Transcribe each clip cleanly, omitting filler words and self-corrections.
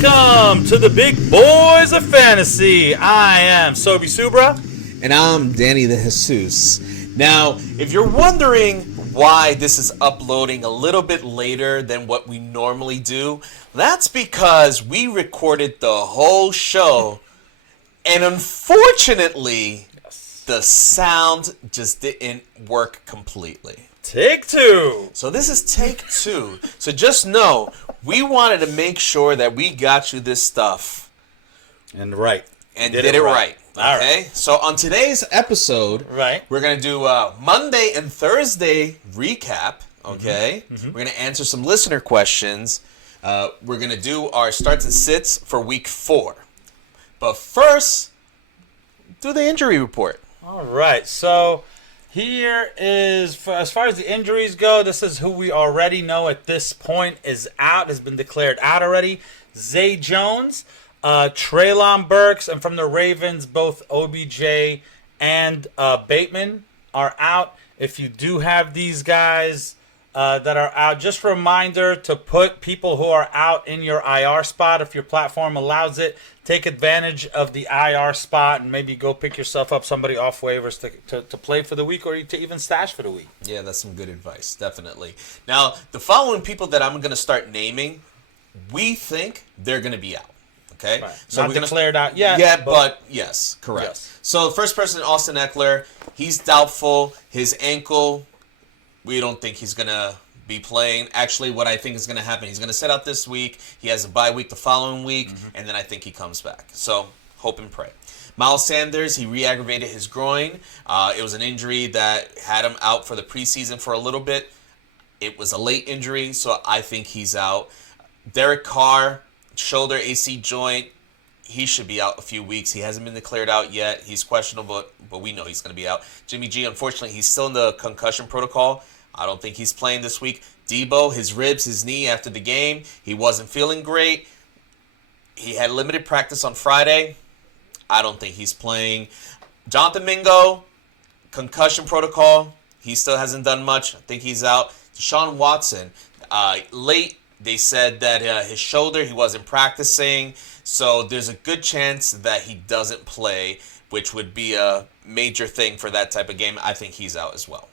Welcome to the Big Boys of Fantasy. I am Sobi Subra. And I'm Danny the Jesus. Now, if you're wondering why this is uploading a little bit later than what we normally do, that's because we recorded the whole show, and unfortunately, the sound just didn't work completely. Take two. So this is take two. So just know, we wanted to make sure that we got you this stuff. And right. And did it right. Okay? All right. So on today's episode, we're going to do a Monday and Thursday recap. Okay? Mm-hmm. We're going to answer some listener questions. We're going to do our starts and sits for week 4. But first, do the injury report. All right. So here is, as far as the injuries go, this is who we already know at this point is out, has been declared out already. Zay Jones, Treylon Burks, and from the Ravens, both OBJ and Bateman are out. If you do have these guys that are out, just a reminder to put people who are out in your IR spot if your platform allows it. Take advantage of the IR spot and maybe go pick yourself up somebody off waivers to play for the week or to even stash for the week. Yeah, that's some good advice, definitely. Now, the following people that I'm going to start naming, we think they're going to be out. Okay? Right. So not declared out yet. Yeah, but yes, correct. Yes. So the first person, Austin Eckler, he's doubtful. His ankle, we don't think he's going to be playing. Actually, what I think is going to happen, he's going to sit out this week. He has a bye week the following week, and then I think he comes back. So hope and pray. Miles Sanders, he re-aggravated his groin. It was an injury that had him out for the preseason for a little bit. It was a late injury, so I think he's out. Derek Carr, shoulder AC joint. He should be out a few weeks. He hasn't been declared out yet. He's questionable, but we know he's going to be out. Jimmy G, unfortunately, he's still in the concussion protocol. I don't think he's playing this week. Debo, his ribs, his knee after the game, he wasn't feeling great. He had limited practice on Friday. I don't think he's playing. Jonathan Mingo, concussion protocol. He still hasn't done much. I think he's out. Deshaun Watson, late, they said that his shoulder, he wasn't practicing. So there's a good chance that he doesn't play, which would be a major thing for that type of game. I think he's out as well.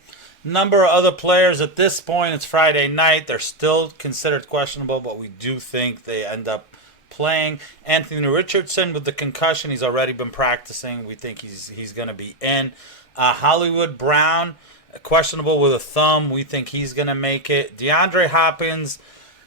Number of other players at this point, it's Friday night. They're still considered questionable, but we do think they end up playing. Anthony Richardson with the concussion, he's already been practicing. We think he's going to be in. Hollywood Brown, questionable with a thumb. We think he's going to make it. DeAndre Hopkins,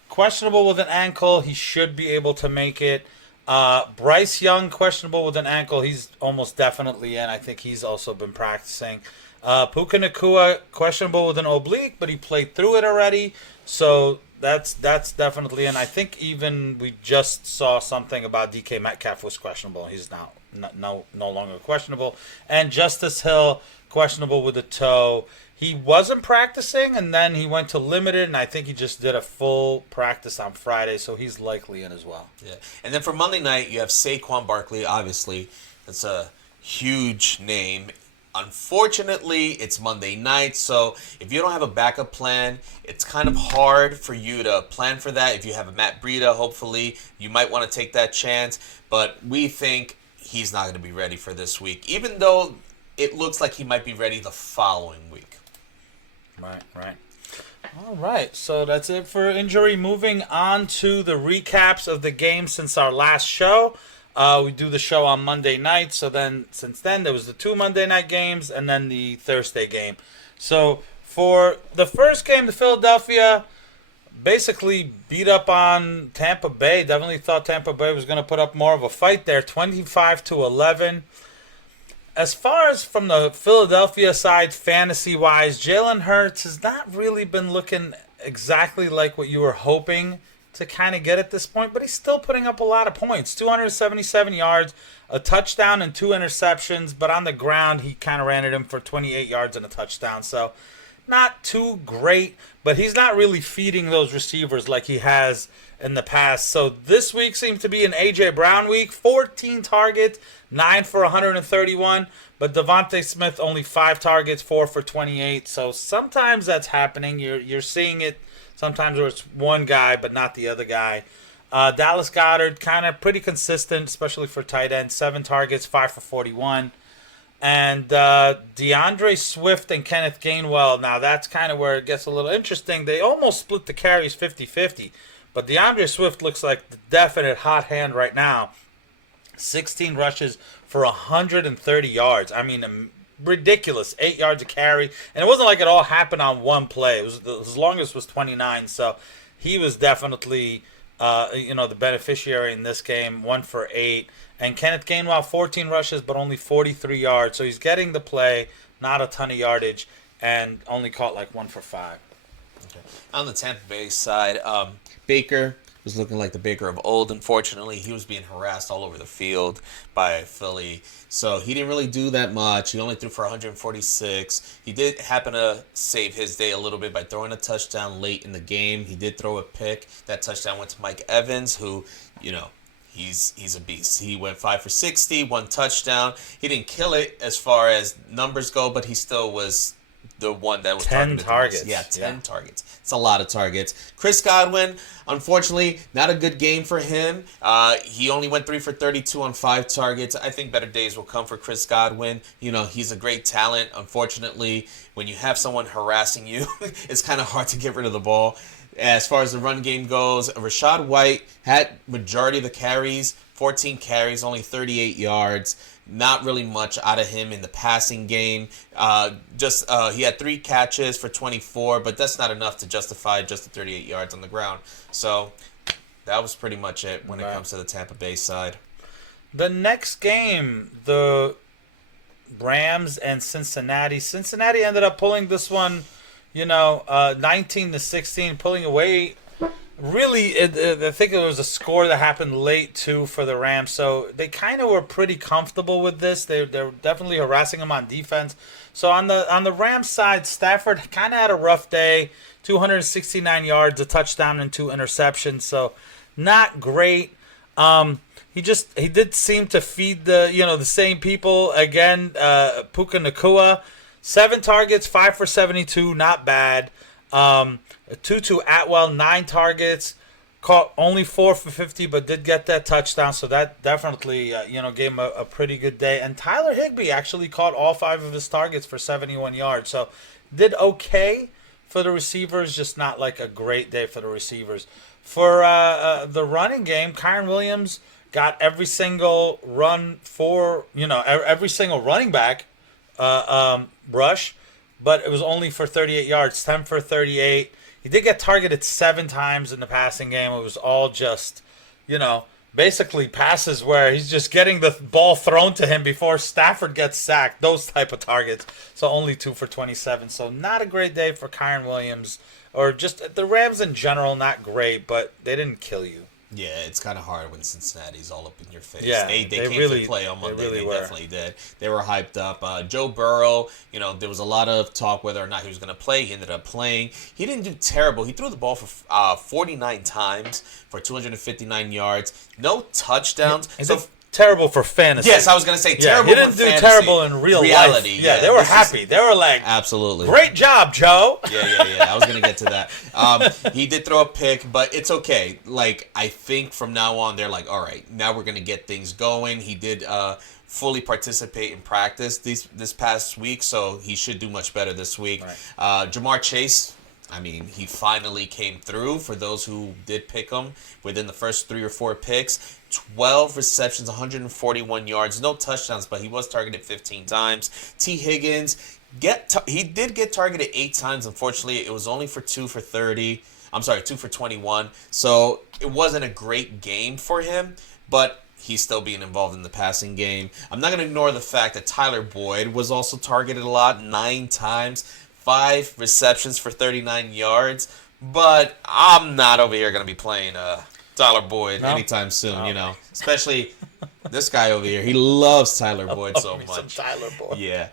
questionable with an ankle. He should be able to make it. Bryce Young, questionable with an ankle. He's almost definitely in. I think he's also been practicing. Puka Nacua, questionable with an oblique, but he played through it already. So that's definitely in. I think even we just saw something about DK Metcalf was questionable. He's now no longer questionable. And Justice Hill, questionable with a toe. He wasn't practicing, and then he went to limited, and I think he just did a full practice on Friday, so he's likely in as well. Yeah, and then for Monday night, you have Saquon Barkley, obviously. That's a huge name. Unfortunately, it's Monday night, so if you don't have a backup plan, it's kind of hard for you to plan for that. If you have a Matt Breida, hopefully, you might want to take that chance, but we think he's not going to be ready for this week, even though it looks like he might be ready the following week. Right. All right, so that's it for injury. Moving on to the recaps of the game since our last show. We do the show on Monday night, so then since then there was the 2 Monday night games and then the Thursday game. So for the first game, the Philadelphia basically beat up on Tampa Bay. Definitely thought Tampa Bay was going to put up more of a fight there, 25-11. As far as from the Philadelphia side, fantasy-wise, Jalen Hurts has not really been looking exactly like what you were hoping to kind of get at this point, but he's still putting up a lot of points. 277 yards, a touchdown and 2 interceptions, but on the ground, he kind of ran at him for 28 yards and a touchdown. So not too great, but he's not really feeding those receivers like he has in the past. So this week seems to be an A.J. Brown week. 14 targets, 9 for 131. But Devontae Smith only 5 targets, 4 for 28. So sometimes that's happening. You're seeing it sometimes where it's one guy but not the other guy. Dallas Goedert, kind of pretty consistent, especially for tight end. 7 targets, 5 for 41. And DeAndre Swift and Kenneth Gainwell, now that's kind of where it gets a little interesting. They almost split the carries 50-50. But DeAndre Swift looks like the definite hot hand right now. 16 rushes for 130 yards. I mean, ridiculous. 8 yards a carry. And it wasn't like it all happened on one play. It was, as long as it was 29. So he was definitely, the beneficiary in this game. 1 for 8. And Kenneth Gainwell, 14 rushes, but only 43 yards. So he's getting the play, not a ton of yardage, and only caught like 1 for 5. Okay. On the Tampa Bay side, Baker was looking like the Baker of old. Unfortunately, he was being harassed all over the field by Philly. So he didn't really do that much. He only threw for 146. He did happen to save his day a little bit by throwing a touchdown late in the game. He did throw a pick. That touchdown went to Mike Evans, who, he's a beast. He went 5 for 60, 1 touchdown. He didn't kill it as far as numbers go, but he still was the one that was 10 targets. Yeah, 10 targets. It's a lot of targets. Chris Godwin, unfortunately, not a good game for him. He only went 3 for 32 on 5 targets. I think better days will come for Chris Godwin. He's a great talent. Unfortunately, when you have someone harassing you, it's kind of hard to get rid of the ball. As far as the run game goes, Rashad White had majority of the carries, 14 carries, only 38 yards. Not really much out of him in the passing game. He had 3 catches for 24, but that's not enough to justify just the 38 yards on the ground. So that was pretty much it when it comes to the Tampa Bay side. The next game, the Rams and Cincinnati. Cincinnati ended up pulling this one, 19-16, pulling away. Really, I think it was a score that happened late, too, for the Rams. So they kind of were pretty comfortable with this. They're definitely harassing them on defense. So on the Rams side, Stafford kind of had a rough day. 269 yards, a touchdown, and 2 interceptions. So not great. He did seem to feed the same people again. Puka Nacua, 7 targets, 5 for 72, not bad. Tutu Atwell, 9 targets, caught only 4 for 50, but did get that touchdown. So that definitely, gave him a pretty good day. And Tyler Higbee actually caught all 5 of his targets for 71 yards. So did okay for the receivers, just not like a great day for the receivers. For the running game, Kyren Williams got every single run for, every single running back rush, but it was only for 38 yards, 10 for 38. He did get targeted 7 times in the passing game. It was all just, basically passes where he's just getting the ball thrown to him before Stafford gets sacked, those type of targets. So only 2 for 27. So not a great day for Kyren Williams, or just the Rams in general, not great, but they didn't kill you. Yeah, it's kind of hard when Cincinnati's all up in your face. Yeah, they came to play on Monday. They definitely did. They were hyped up. Joe Burrow, there was a lot of talk whether or not he was going to play. He ended up playing. He didn't do terrible. He threw the ball for 49 times for 259 yards. No touchdowns. Terrible for fantasy. Yes, I was going to say terrible for fantasy. He didn't do terrible in reality. Life. Yeah, they were happy. They were like, absolutely. Great job, Joe. Yeah. I was going to get to that. He did throw a pick, but it's okay. Like, I think from now on, they're like, all right, now we're going to get things going. He did fully participate in practice this past week, so he should do much better this week. Right. Jamar Chase, he finally came through for those who did pick him within the first 3 or 4 picks. 12 receptions, 141 yards, no touchdowns, but he was targeted 15 times. T. Higgins, he did get targeted 8 times. Unfortunately, it was only for 2 for 21. So it wasn't a great game for him, but he's still being involved in the passing game. I'm not going to ignore the fact that Tyler Boyd was also targeted a lot, 9 times, 5 receptions for 39 yards. But I'm not over here going to be playing Tyler Boyd anytime soon, Especially this guy over here. He loves Tyler Boyd so much. Tyler Boyd. Yeah.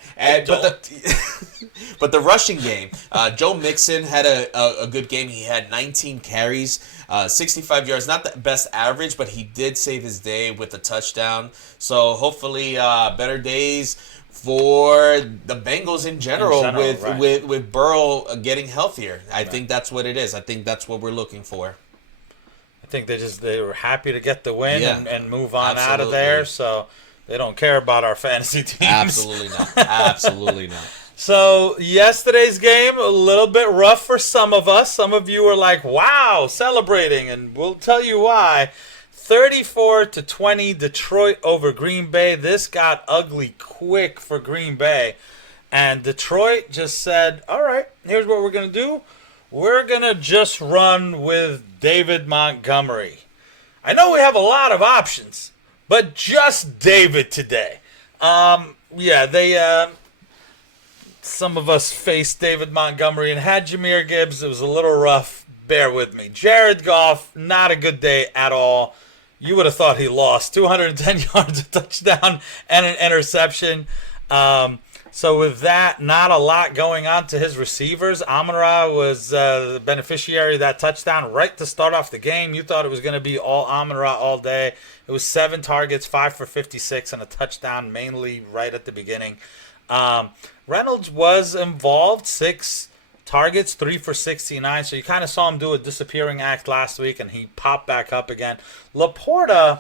But the rushing game, Joe Mixon had a good game. He had 19 carries, 65 yards. Not the best average, but he did save his day with a touchdown. So hopefully better days for the Bengals in general with Burrow getting healthier. I think that's what it is. I think that's what we're looking for. I think they were happy to get the win and move on out of Absolutely. there. So they don't care about our fantasy teams. Absolutely not. Absolutely not. So yesterday's game, a little bit rough for some of us. Some of you were like, wow, celebrating, and we'll tell you why. 34-20, Detroit over Green Bay. This got ugly quick for Green Bay. And Detroit just said, all right, here's what we're going to do. We're going to just run with David Montgomery. I know we have a lot of options, but just David today. Some of us faced David Montgomery and had Jahmyr Gibbs. It was a little rough. Bear with me. Jared Goff, not a good day at all. You would have thought he lost. 210 yards, a touchdown, and an interception. So with that, not a lot going on to his receivers. Amon-Ra was the beneficiary of that touchdown right to start off the game. You thought it was going to be all Amon-Ra all day. It was 7 targets, 5 for 56, and a touchdown, mainly right at the beginning. Reynolds was involved, 6 targets, 3 for 69. So you kind of saw him do a disappearing act last week, and he popped back up again. Laporta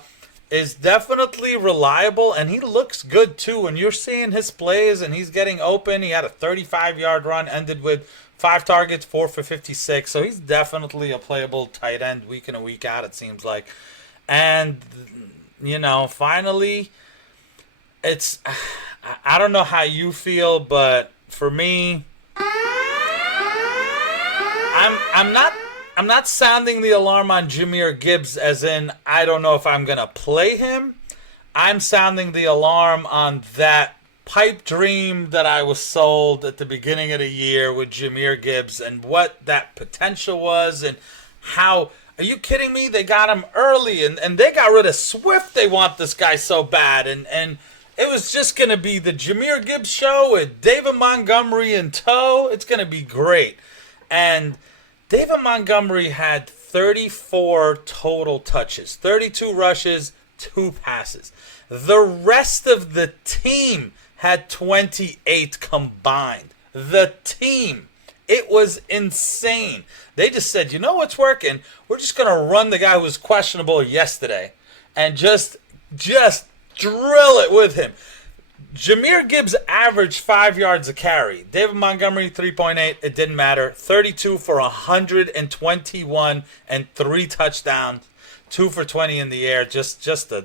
is definitely reliable, and he looks good too. When you're seeing his plays and he's getting open, he had a 35-yard run, ended with 5 targets, 4 for 56. So he's definitely a playable tight end week in and week out, it seems like. And, finally, I don't know how you feel, but for me, I'm not sounding the alarm on Jahmyr Gibbs as in I don't know if I'm going to play him. I'm sounding the alarm on that pipe dream that I was sold at the beginning of the year with Jahmyr Gibbs and what that potential was and how. Are you kidding me? They got him early and they got rid of Swift. They want this guy so bad. And it was just going to be the Jahmyr Gibbs show with David Montgomery in tow. It's going to be great. And David Montgomery had 34 total touches, 32 rushes, 2 passes. The rest of the team had 28 combined. The team. It was insane. They just said, you know what's working? We're just going to run the guy who was questionable yesterday and just drill it with him. Jahmyr Gibbs averaged 5 yards a carry. David Montgomery, 3.8. It didn't matter. 32 for 121 and 3 touchdowns. 2 for 20 in the air. Just a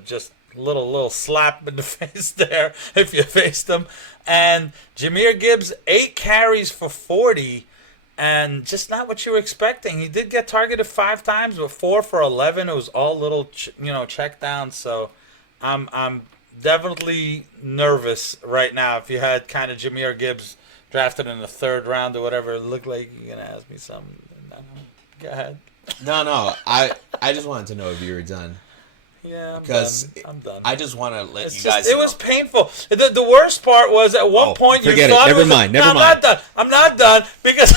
little slap in the face there if you faced him. And Jahmyr Gibbs, 8 carries for 40. And just not what you were expecting. He did get targeted 5 times, but 4 for 11. It was all little, check downs. So I'm definitely nervous right now. If you had kind of Jahmyr Gibbs drafted in the 3rd round or whatever, it looked like you're going to ask me something. Go ahead. No. I just wanted to know if you were done. Yeah, I'm done. I just want to let you guys know. It was painful. The worst part was at one point you thought Never mind. I'm not done. I'm not done because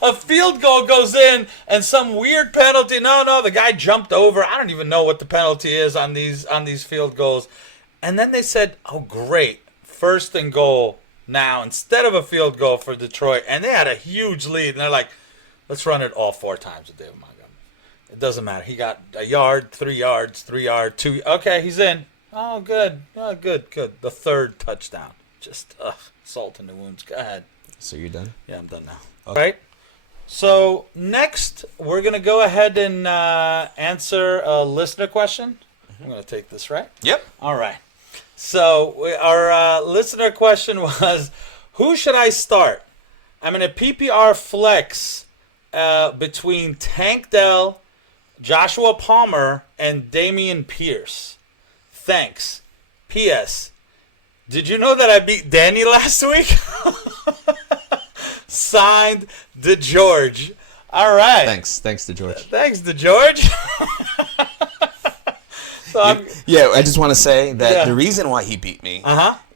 a field goal goes in and some weird penalty. No, the guy jumped over. I don't even know what the penalty is on these field goals. And then they said, "Oh, great, 1st and goal now instead of a field goal for Detroit." And they had a huge lead. And they're like, "Let's run it all 4 times with David Montgomery." It doesn't matter. He got a yard, 3 yards, 3 yard, 2. Okay, he's in. Oh, good. Oh, good. The 3rd touchdown. Just salt in the wounds. Go ahead. So you're done? Yeah, I'm done now. Okay. All right. So next, we're going to go ahead and answer a listener question. I'm going to take this, right? Yep. All right. So our listener question was, who should I start? I'm in a PPR flex between Tank Dell, Joshua Palmer, and Damian Pierce. Thanks. P.S. Did you know that I beat Danny last week? Signed, DeGeorge. All right. Thanks, DeGeorge. Thanks, DeGeorge. I just want to say that the reason why he beat me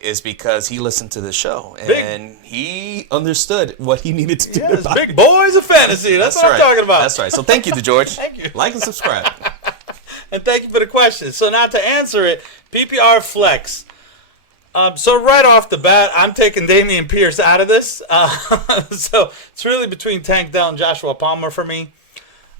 is because he listened to the show and he understood what he needed to do. Yes, big boys of fantasy. That's what I'm talking about. That's right. So thank you, DeGeorge. Thank you. Like and subscribe. And thank you for the question. So now to answer it, PPR flex. So right off the bat, I'm taking Damian Pierce out of this. So it's really between Tank Dell and Joshua Palmer for me.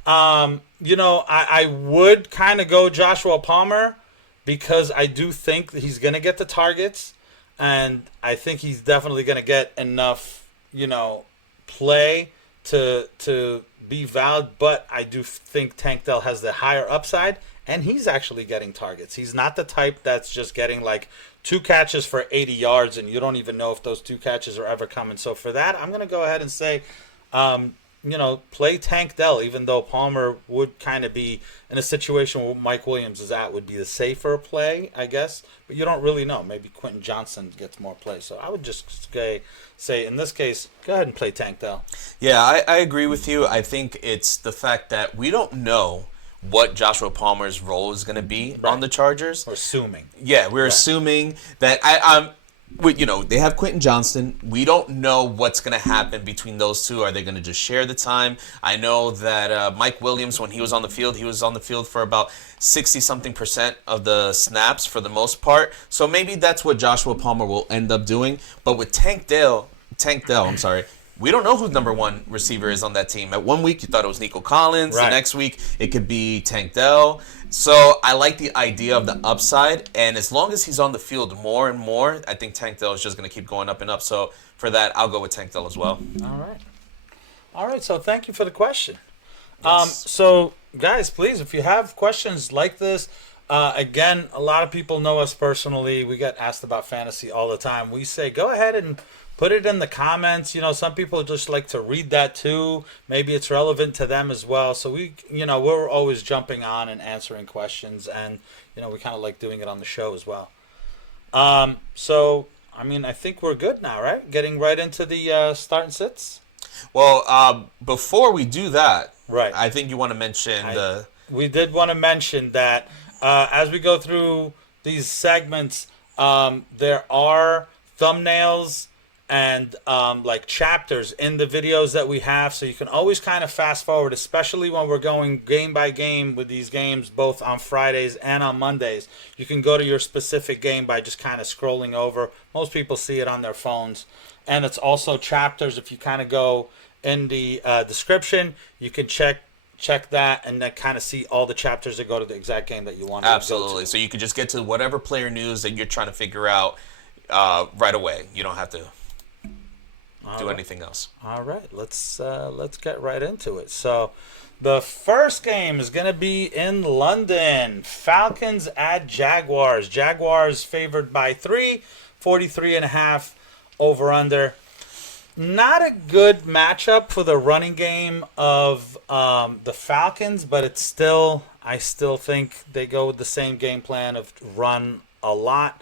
I would kind of go Joshua Palmer because I do think that he's going to get the targets, and I think he's definitely going to get enough, play to be valid. But I do think Tank Dell has the higher upside, and he's actually getting targets. He's not the type that's just getting like 2 catches for 80 yards, and you don't even know if those 2 catches are ever coming. So for that, I'm going to go ahead and say, play Tank Dell, even though Palmer would kind of be in a situation where Mike Williams is at, would be the safer play, I guess. But you don't really know. Maybe Quentin Johnson gets more play. So I would just say, in this case, go ahead and play Tank Dell. Yeah, I agree with you. I think it's the fact that we don't know what Joshua Palmer's role is going to be on the Chargers. We're assuming. Yeah, we're assuming that they have Quentin Johnston. We don't know what's going to happen between those two. Are they going to just share the time? I know that Mike Williams, when he was on the field for about 60-something% of the snaps for the most part. So maybe that's what Joshua Palmer will end up doing. But with Tank Dell, we don't know who number 1 receiver is on that team. At 1 week, you thought it was Nico Collins. Right. The next week, it could be Tank Dell. So I like the idea of the upside. And as long as he's on the field more and more, I think Tank Dell is just going to keep going up and up. So for that, I'll go with Tank Dell as well. All right. So thank you for the question. Yes. So, guys, please, if you have questions like this, again, a lot of people know us personally. We get asked about fantasy all the time. We say, go ahead and put it in the comments. Some people just like to read that too. Maybe it's relevant to them as well. So we're always jumping on and answering questions, and we kind of like doing it on the show as well. So I think we're good now, right? Getting right into the start and sits. Well, before we do that, right? I think you want to mention We did want to mention that as we go through these segments, there are thumbnails and like chapters in the videos that we have, so you can always kind of fast forward, especially when we're going game by game with these games, both on Fridays and on Mondays. You can go to your specific game by just kind of scrolling over. Most people see it on their phones, and it's also chapters. If you kind of go in the description, you can check that and then kind of see all the chapters that go to the exact game that you want. Absolutely. So you can just get to whatever player news that you're trying to figure out right away. You don't have to do anything else. All right, let's get right into it. So the first game is going to be in London. Falcons at Jaguars. Jaguars favored by 3, 43.5 over under. Not a good matchup for the running game of the Falcons, but I still think they go with the same game plan of run a lot.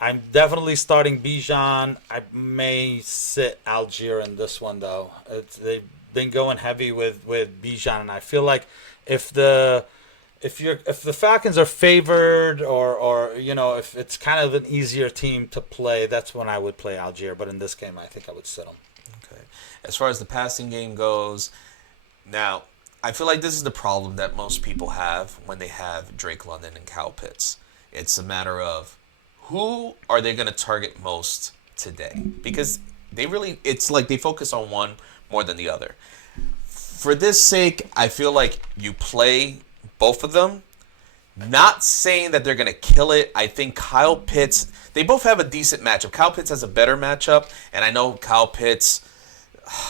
I'm definitely starting Bijan. I may sit Algier in this one though. They've been going heavy with Bijan, and I feel like if the Falcons are favored or if it's kind of an easier team to play, that's when I would play Algier. But in this game, I think I would sit them. Okay. As far as the passing game goes, now I feel like this is the problem that most people have when they have Drake London and Kyle Pitts. It's a matter of who are they going to target most today? Because it's like they focus on one more than the other. For this sake, I feel like you play both of them. Not saying that they're going to kill it. I think Kyle Pitts, they both have a decent matchup. Kyle Pitts has a better matchup, and I know Kyle Pitts,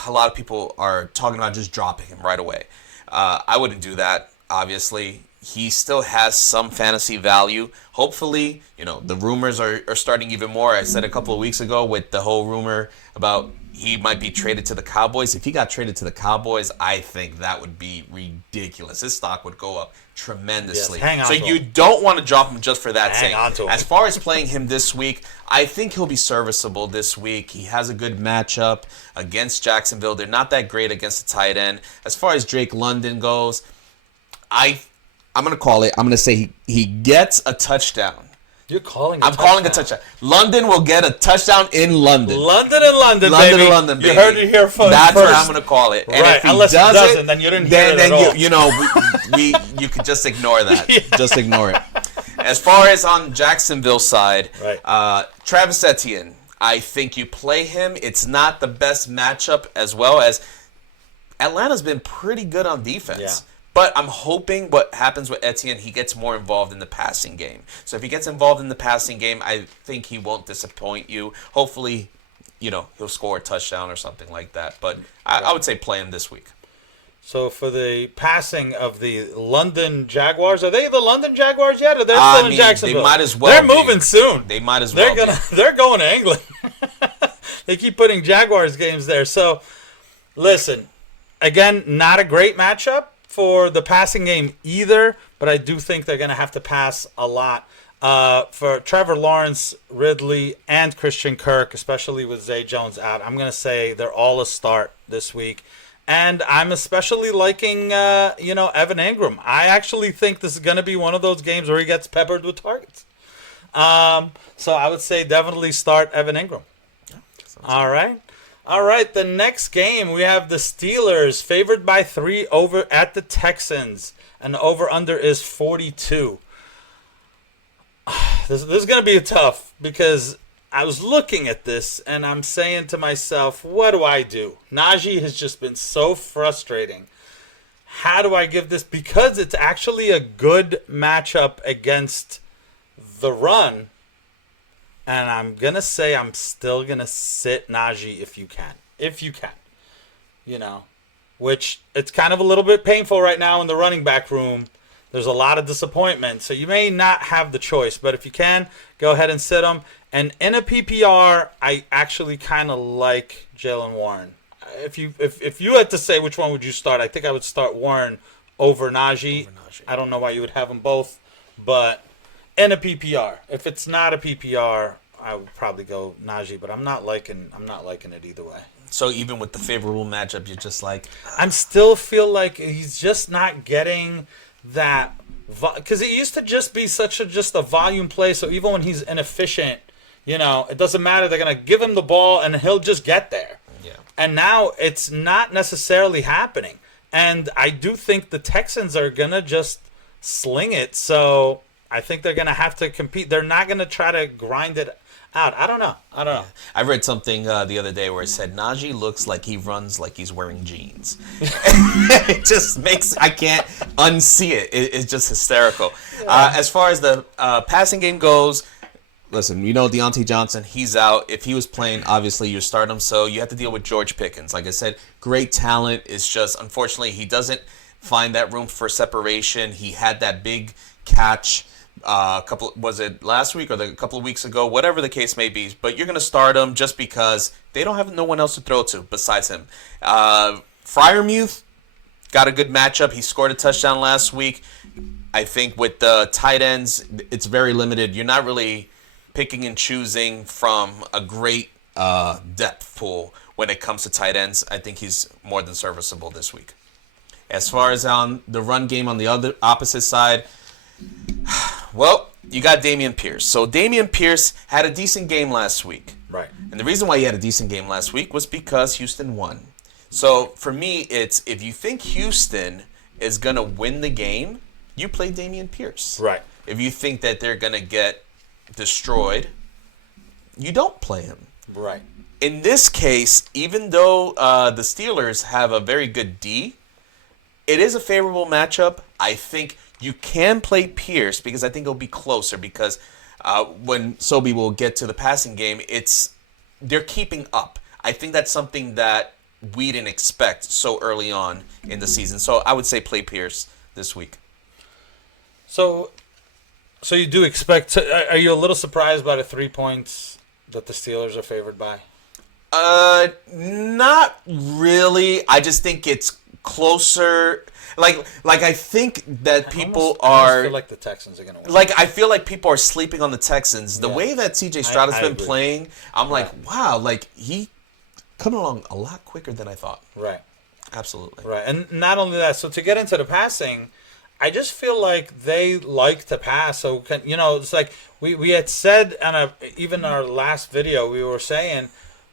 a lot of people are talking about just dropping him right away. I wouldn't do that, obviously. He still has some fantasy value. Hopefully, the rumors are starting even more. I said a couple of weeks ago with the whole rumor about he might be traded to the Cowboys. If he got traded to the Cowboys, I think that would be ridiculous. His stock would go up tremendously. Yes, hang on so to you him. Don't want to drop him just for that sake. Hang on to him. As far as playing him this week, I think he'll be serviceable this week. He has a good matchup against Jacksonville. They're not that great against the tight end. As far as Drake London goes, I'm going to call it. I'm going to say he gets a touchdown. You're calling I'm calling a touchdown. London will get a touchdown in London. London and London, London baby. And London, baby. You heard it here first. That's what I'm going to call it. And right. if he Unless does he doesn't, then you didn't hear it at all. You could just ignore that. Yeah. Just ignore it. As far as on Jacksonville's side, right. Travis Etienne, I think you play him. It's not the best matchup as well as Atlanta's been pretty good on defense. Yeah. But I'm hoping what happens with Etienne, he gets more involved in the passing game. So if he gets involved in the passing game, I think he won't disappoint you. Hopefully, he'll score a touchdown or something like that. But I would say play him this week. So for the passing of the London Jaguars, are they the London Jaguars yet, or they're still in Jacksonville? They might as well. They're moving soon. They might as well. They're going to England. They keep putting Jaguars games there. So listen, again, not a great matchup for the passing game either, but I do think they're going to have to pass a lot. For Trevor Lawrence, Ridley, and Christian Kirk, especially with Zay Jones out, I'm going to say they're all a start this week. And I'm especially liking, Evan Ingram. I actually think this is going to be one of those games where he gets peppered with targets. So I would say definitely start Evan Ingram. All right. All right, the next game, we have the Steelers favored by 3 over at the Texans. And the over-under is 42. This is going to be tough because I was looking at this and I'm saying to myself, what do I do? Najee has just been so frustrating. How do I give this? Because it's actually a good matchup against the run. And I'm going to say I'm still going to sit Najee if you can. If you can. Which it's kind of a little bit painful right now in the running back room. There's a lot of disappointment. So you may not have the choice. But if you can, go ahead and sit him. And in a PPR, I actually kind of like Jaylen Warren. If you had to say which one would you start, I think I would start Warren over Najee. I don't know why you would have them both. But in a PPR. If it's not a PPR, I would probably go Najee, but I'm not liking it either way. So even with the favorable matchup, you're just like I'm still feel like he's just not getting that because it used to just be just a volume play. So even when he's inefficient, it doesn't matter. They're gonna give him the ball and he'll just get there. Yeah. And now it's not necessarily happening. And I do think the Texans are gonna just sling it. So I think they're going to have to compete. They're not going to try to grind it out. I don't know. I read something the other day where it said Najee looks like he runs like he's wearing jeans. It just I can't unsee it. It's just hysterical. Yeah. As far as the passing game goes, listen, Deontay Johnson, he's out. If he was playing, obviously you start him. So you have to deal with George Pickens. Like I said, great talent. It's just, unfortunately, he doesn't find that room for separation. He had that big catch. Was it last week or a couple of weeks ago? Whatever the case may be, but you're going to start him just because they don't have no one else to throw to besides him. Freiermuth got a good matchup. He scored a touchdown last week. I think with the tight ends, it's very limited. You're not really picking and choosing from a great depth pool when it comes to tight ends. I think he's more than serviceable this week. As far as on the run game on the other opposite side, well, you got Dameon Pierce. So Dameon Pierce had a decent game last week. Right. And the reason why he had a decent game last week was because Houston won. So for me, it's if you think Houston is going to win the game, you play Dameon Pierce. Right. If you think that they're going to get destroyed, you don't play him. Right. In this case, even though the Steelers have a very good D, it is a favorable matchup. I think you can play Pierce because I think it'll be closer because when Sobey will get to the passing game, they're keeping up. I think that's something that we didn't expect so early on in the season. So I would say play Pierce this week. So you do expect are you a little surprised by the 3 points that the Steelers are favored by? Not really. I just think it's closer. Like I think that people I feel like the Texans are going to win. Like I feel like people are sleeping on the Texans. The way that CJ Stroud has been playing, I'm like, wow, like he coming along a lot quicker than I thought. Right. Absolutely. Right. And not only that, so to get into the passing, I just feel like they like to pass. So it's like we had said even our last video, we were saying,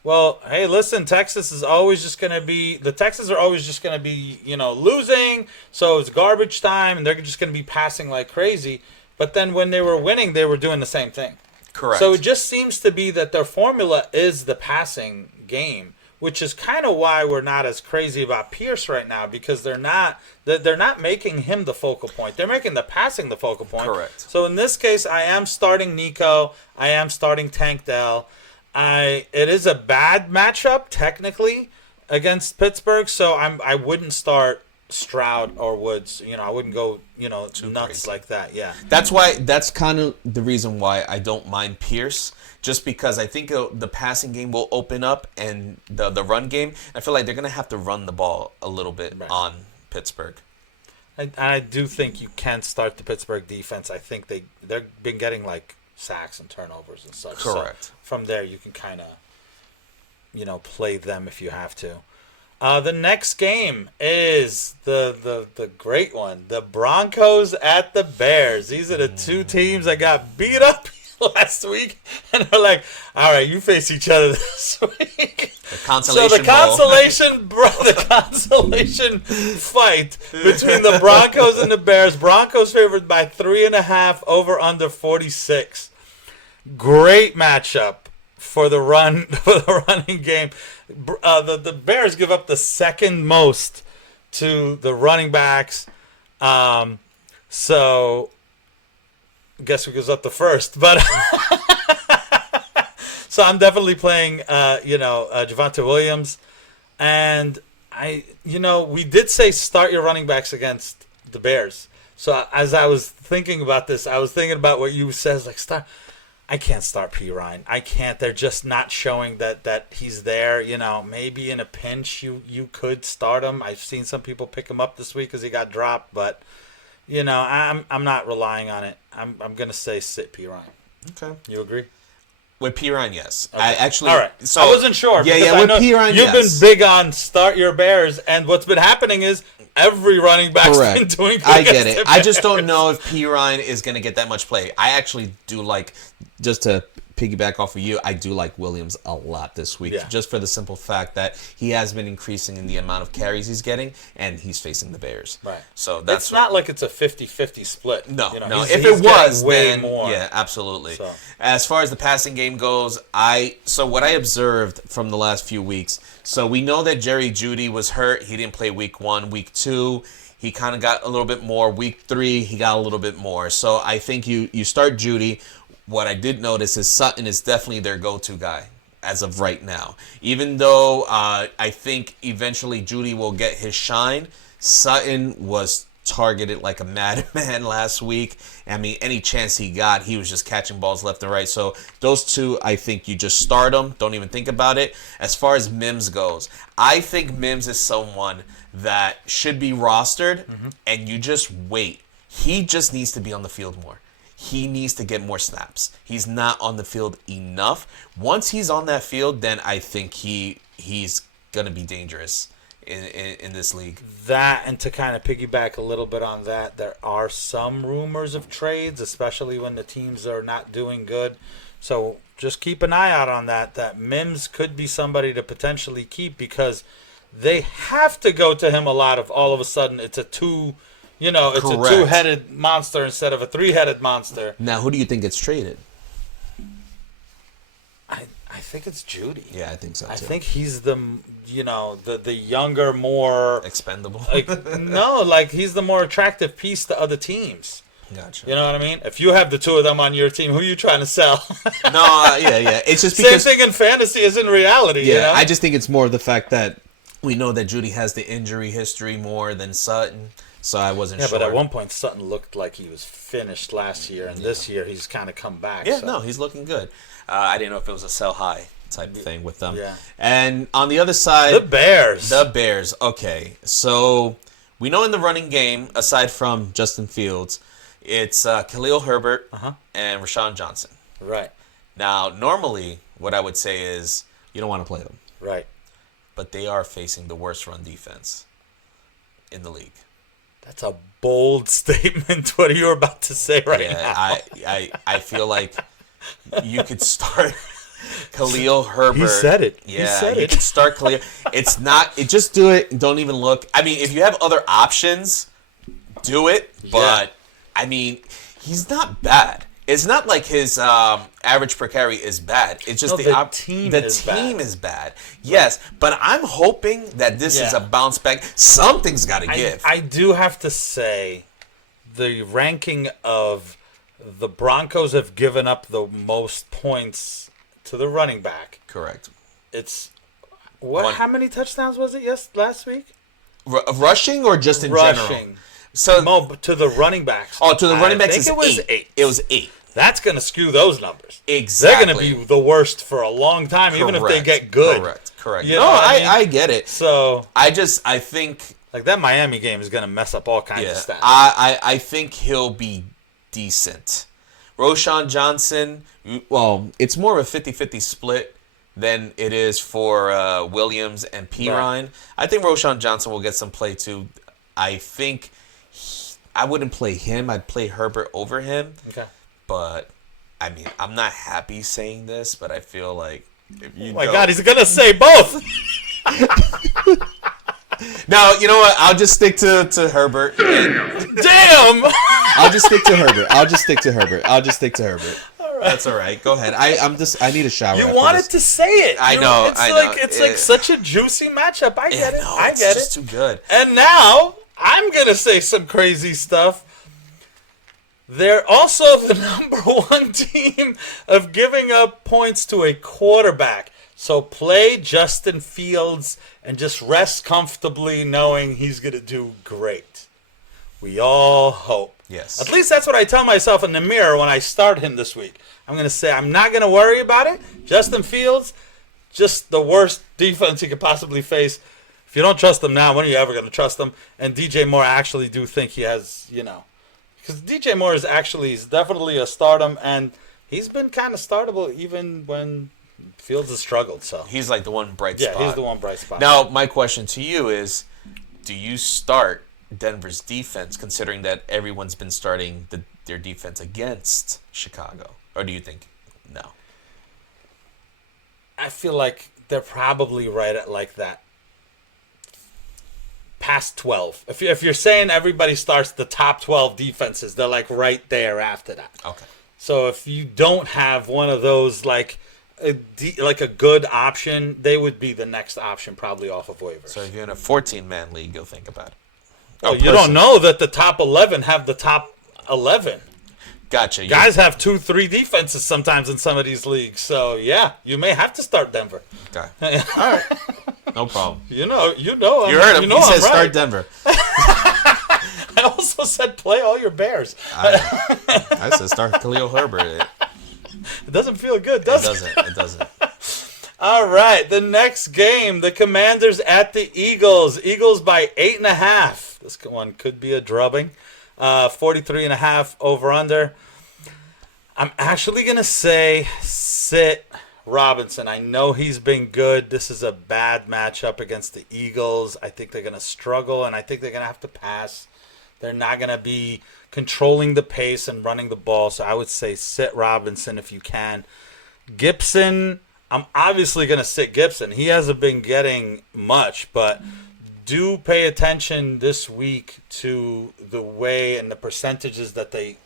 well, hey, listen, Texans are always just going to be losing, so it's garbage time, and they're just going to be passing like crazy. But then when they were winning, they were doing the same thing. Correct. So it just seems to be that their formula is the passing game, which is kind of why we're not as crazy about Pierce right now, because they're not making him the focal point. They're making the passing the focal point. Correct. So in this case, I am starting Nico. I am starting Tank Dell. It is a bad matchup technically against Pittsburgh, so I wouldn't start Stroud or Woods. I wouldn't go Too nuts crazy. like that. Yeah. That's kind of the reason why I don't mind Pierce, just because I think the passing game will open up and the run game. I feel like they're going to have to run the ball a little bit on Pittsburgh. I do think you can start the Pittsburgh defense. I think they've been getting like sacks and turnovers and such. Correct. So from there, you can kind of, play them if you have to. The next game is the great one. The Broncos at the Bears. These are the two teams that got beat up last week, and they're like, all right, you face each other this week. The consolation so the consolation fight between the Broncos and the Bears. Broncos favored by 3.5, over under 46. Great matchup for the running game. The Bears give up the second most to the running backs. So guess who goes up the first? But so I'm definitely playing Javonte Williams. And we did say start your running backs against the Bears. So as I was thinking about this, I was thinking about what you said, like start. I can't start P. Ryan. I can't. They're just not showing that he's there. Maybe in a pinch you could start him. I've seen some people pick him up this week because he got dropped, but I'm not relying on it. I'm gonna say sit P. Ryan. Okay. You agree? With P. Ryan, yes. Okay. I actually. All right. So I wasn't sure. Yeah. With P. Ryan, you've been big on start your Bears, and what's been happening is every running back's been doing good. I get it. I just don't know if P. Ryan is going to get that much play. I actually do like, just to piggyback off of you, I do like Williams a lot this week, just for the simple fact that he has been increasing in the amount of carries he's getting, and he's facing the Bears. Right. So that's it's not like it's a 50-50 split. No. He's If it was, way then more. Yeah, absolutely. So. As far as the passing game goes, so what I observed from the last few weeks, so we know that Jerry Jeudy was hurt. He didn't play week 1, week 2. He kind of got a little bit more. Week 3, he got a little bit more. So I think you start Jeudy. What I did notice is Sutton is definitely their go-to guy as of right now. Even though I think eventually Jeudy will get his shine, Sutton was targeted like a madman last week. I mean, any chance he got, he was just catching balls left and right. So those two, I think you just start them. Don't even think about it. As far as Mims goes, I think Mims is someone that should be rostered, and you just wait. He just needs to be on the field more. He needs to get more snaps. He's not on the field enough. Once he's on that field, then I think he's going to be dangerous in this league. That, and to kind of piggyback a little bit on that, there are some rumors of trades, especially when the teams are not doing good. So just keep an eye out on that Mims could be somebody to potentially keep, because they have to go to him a lot if all of a sudden it's a two-headed monster instead of a three-headed monster. Now, who do you think gets traded? I think it's Jeudy. Yeah, I think so too. I think he's the younger, more expendable. He's the more attractive piece to other teams. Gotcha. You know what I mean? If you have the two of them on your team, who are you trying to sell? Yeah. It's just because same thing in fantasy as in reality. Yeah, I just think it's more the fact that we know that Jeudy has the injury history more than Sutton. So I wasn't sure. Yeah, but at one point Sutton looked like he was finished last year, and this year he's kind of come back. Yeah, so. no, he's looking good. I didn't know if it was a sell high type of thing with them. Yeah. And on the other side, the Bears. Okay, so we know in the running game, aside from Justin Fields, it's Khalil Herbert and Rashawn Johnson. Right. Now, normally, what I would say is you don't want to play them. Right. But they are facing the worst run defense in the league. That's a bold statement. What are you about to say now? I feel like you could start Khalil Herbert. He said it. Yeah, you could start Khalil. It's not. Just do it. Don't even look. I mean, if you have other options, do it. But I mean, he's not bad. It's not like his average per carry is bad. It's just the team is bad. Yes, but I'm hoping that this is a bounce back. Something's got to give. I do have to say, the ranking of the Broncos have given up the most points to the running back. Correct. It's what? How many touchdowns was it? Last week. Rushing or just in general? So no, to the running backs. Oh, to the running backs, it was 8. It was 8. That's going to skew those numbers. Exactly. They're going to be the worst for a long time, even if they get good. Correct. You know I get it. So I think like that Miami game is going to mess up all kinds of stats. I think he'll be decent. Roschon Johnson, well, it's more of a 50-50 split than it is for Williams and Pirine. Right. I think Roschon Johnson will get some play too. I think I wouldn't play him. I'd play Herbert over him. Okay. But, I mean, I'm not happy saying this, but I feel like if you God, he's going to say both. No, you know what? I'll just stick to Herbert. Damn! I'll just stick to Herbert. All right. That's all right. Go ahead. I need a shower. You wanted to say it. I know. It's like such a juicy matchup. I get it. I get it. It's just too good. And now I'm gonna say some crazy stuff. They're also the number 1 team of giving up points to a quarterback. So play Justin Fields and just rest comfortably knowing he's going to do great. We all hope. Yes. At least that's what I tell myself in the mirror when I start him this week. I'm going to say I'm not going to worry about it. Justin Fields, just the worst defense he could possibly face. If you don't trust him now, when are you ever going to trust him? And DJ Moore, I actually do think he has, because DJ Moore is definitely a stardom, and he's been kind of startable even when Fields has struggled. So he's like the one bright spot. Yeah, he's the one bright spot. Now, my question to you is, do you start Denver's defense considering that everyone's been starting their defense against Chicago? Or do you think no? I feel like they're probably right at like that. Past 12. If you're saying everybody starts the top 12 defenses, they're like right there after that. Okay. So if you don't have one of those like a good option, they would be the next option probably off of waivers. So if you're in a 14-man league, you'll think about it. Oh, you don't know that the top 11 have the top 11. Gotcha. Guys have 2-3 defenses sometimes in some of these leagues. So yeah, you may have to start Denver. Okay. All right. No problem. You know. You heard him. He said start Denver. I also said play all your Bears. I said start Khalil Herbert. It doesn't feel good, does it? It doesn't. All right, the next game, the Commanders at the Eagles. Eagles by 8.5. This one could be a drubbing. 43.5 over/under. I'm actually going to say sit Robinson. I know he's been good. This is a bad matchup against the Eagles. I think they're going to struggle, and I think they're going to have to pass. They're not going to be controlling the pace and running the ball, so I would say sit Robinson if you can. Gibson, I'm obviously going to sit Gibson. He hasn't been getting much, but do pay attention this week to the way and the percentages that they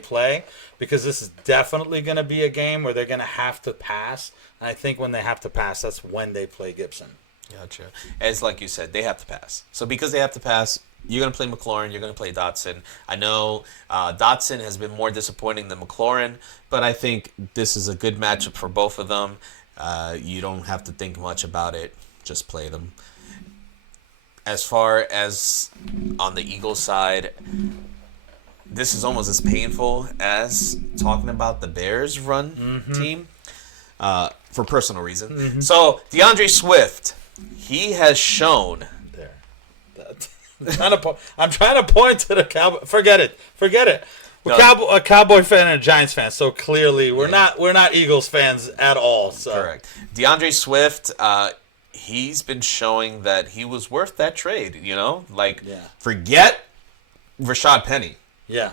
play, because this is definitely going to be a game where they're going to have to pass. And I think when they have to pass, that's when they play Gibson. Gotcha. As like you said, they have to pass. So because they have to pass, you're going to play McLaurin, you're going to play Dotson. I know Dotson has been more disappointing than McLaurin, but I think this is a good matchup for both of them. You don't have to think much about it. Just play them. As far as on the Eagles side, this is almost as painful as talking about the Bears run team for personal reasons. Mm-hmm. So DeAndre Swift, he has shown. I'm trying to point to the Cowboy. Forget it. We're a Cowboy fan and a Giants fan, so clearly we're not Eagles fans at all. So. Correct. DeAndre Swift, he's been showing that he was worth that trade. Forget Rashad Penny. Yeah.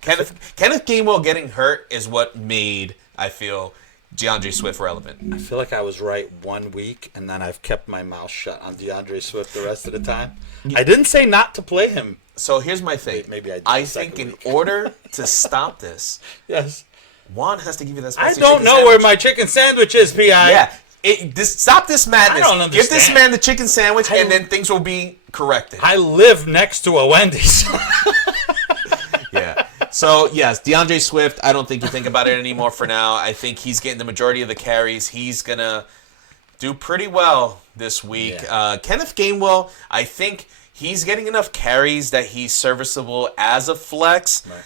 Kenneth Gainwell getting hurt is what made, I feel, DeAndre Swift relevant. I feel like I was right 1 week, and then I've kept my mouth shut on DeAndre Swift the rest of the time. I didn't say not to play him. So here's my thing. Maybe I think in order to stop this, yes, Juan has to give you that I spicy don't chicken know sandwich. where my chicken sandwich is, P.I. Yeah. Stop this madness. I don't Give this understand. man the chicken sandwich, and then things will be corrected. I live next to a Wendy's. Yeah. So, yes, DeAndre Swift, I don't think you think about it anymore for now. I think he's getting the majority of the carries. He's going to do pretty well this week. Yeah. Kenneth Gainwell, I think he's getting enough carries that he's serviceable as a flex. Right.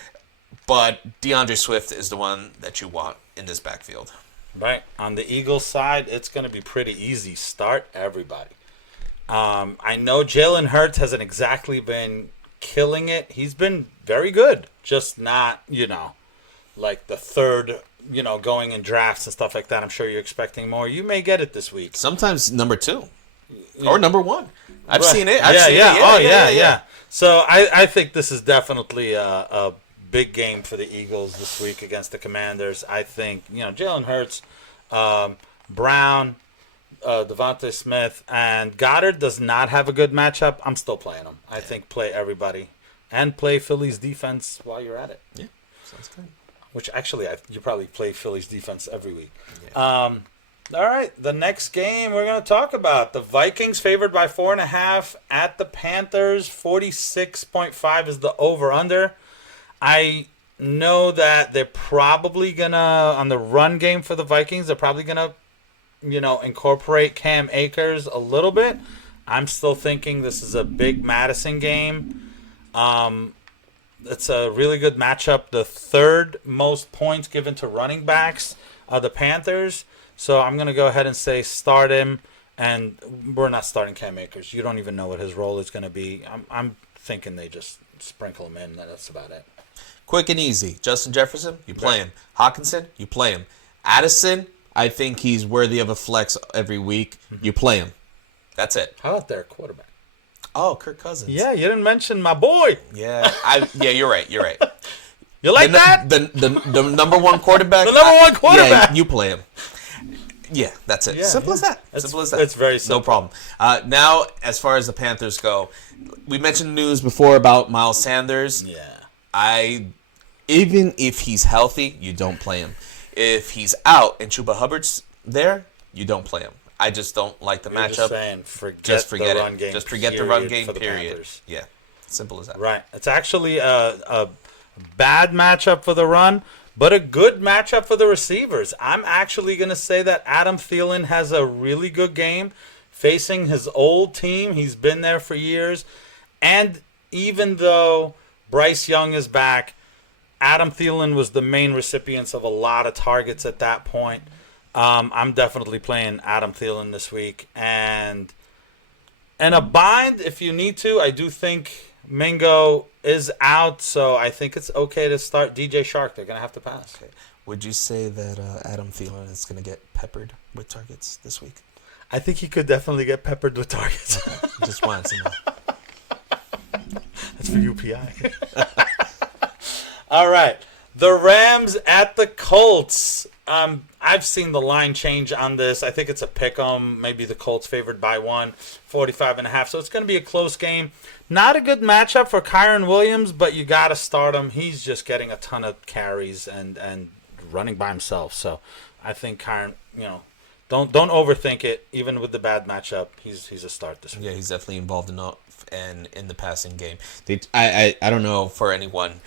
But DeAndre Swift is the one that you want in this backfield. Right. On the Eagles side, it's going to be pretty easy. Start everybody. I know Jalen Hurts hasn't exactly been killing it. He's been very good. Just not, like the third, going in drafts and stuff like that. I'm sure you're expecting more. You may get it this week. Sometimes number 2 or number 1. I've Right. seen it. I've seen it. Yeah. So I think this is definitely a big game for the Eagles this week against the Commanders. I think, Jalen Hurts, Brown, Devontae Smith, and Goddard does not have a good matchup. I'm still playing them. I think play everybody and play Philly's defense while you're at it. Yeah, sounds good. Which actually, you probably play Philly's defense every week. Yeah. All right, the next game we're going to talk about. The Vikings favored by 4.5 at the Panthers. 46.5 is the over-under. I know that they're probably going to, on the run game for the Vikings, they're probably going to, incorporate Cam Akers a little bit. I'm still thinking this is a big Madison game. It's a really good matchup. The third most points given to running backs are the Panthers. So I'm going to go ahead and say start him. And we're not starting Cam Akers. You don't even know what his role is going to be. I'm thinking they just sprinkle him in. That's about it. Quick and easy. Justin Jefferson, you play him. Hawkinson, you play him. Addison, I think he's worthy of a flex every week. You play him. That's it. How about their quarterback? Oh, Kirk Cousins. Yeah, you didn't mention my boy. Yeah, you're right. You're right. You like that? The number one quarterback. The number one quarterback. Yeah, you play him. Yeah, that's it. Yeah, Simple as that. Simple as that. It's very simple. No problem. Now, as far as the Panthers go, we mentioned news before about Miles Sanders. Yeah. Even if he's healthy, you don't play him. If he's out and Chuba Hubbard's there, you don't play him. I just don't like the You're matchup. Just saying, forget the run game. Just forget the run game, for the period. Panthers. Yeah, simple as that. Right. It's actually a bad matchup for the run, but a good matchup for the receivers. I'm actually going to say that Adam Thielen has a really good game facing his old team. He's been there for years. And even though Bryce Young is back, Adam Thielen was the main recipient of a lot of targets at that point. I'm definitely playing Adam Thielen this week. And a bind, if you need to, I do think Mingo is out, so I think it's okay to start DJ Shark. They're going to have to pass. Okay. Would you say that Adam Thielen is going to get peppered with targets this week? I think he could definitely get peppered with targets. Okay. Just wanted to know. That's for UPI. All right. The Rams at the Colts. I've seen the line change on this. I think it's a pick 'em. Maybe the Colts favored by 45.5. So it's going to be a close game. Not a good matchup for Kyron Williams, but you got to start him. He's just getting a ton of carries and running by himself. So I think Kyron, don't overthink it. Even with the bad matchup, he's a start this week. Yeah, he's definitely involved enough and in the passing game. I don't know for anyone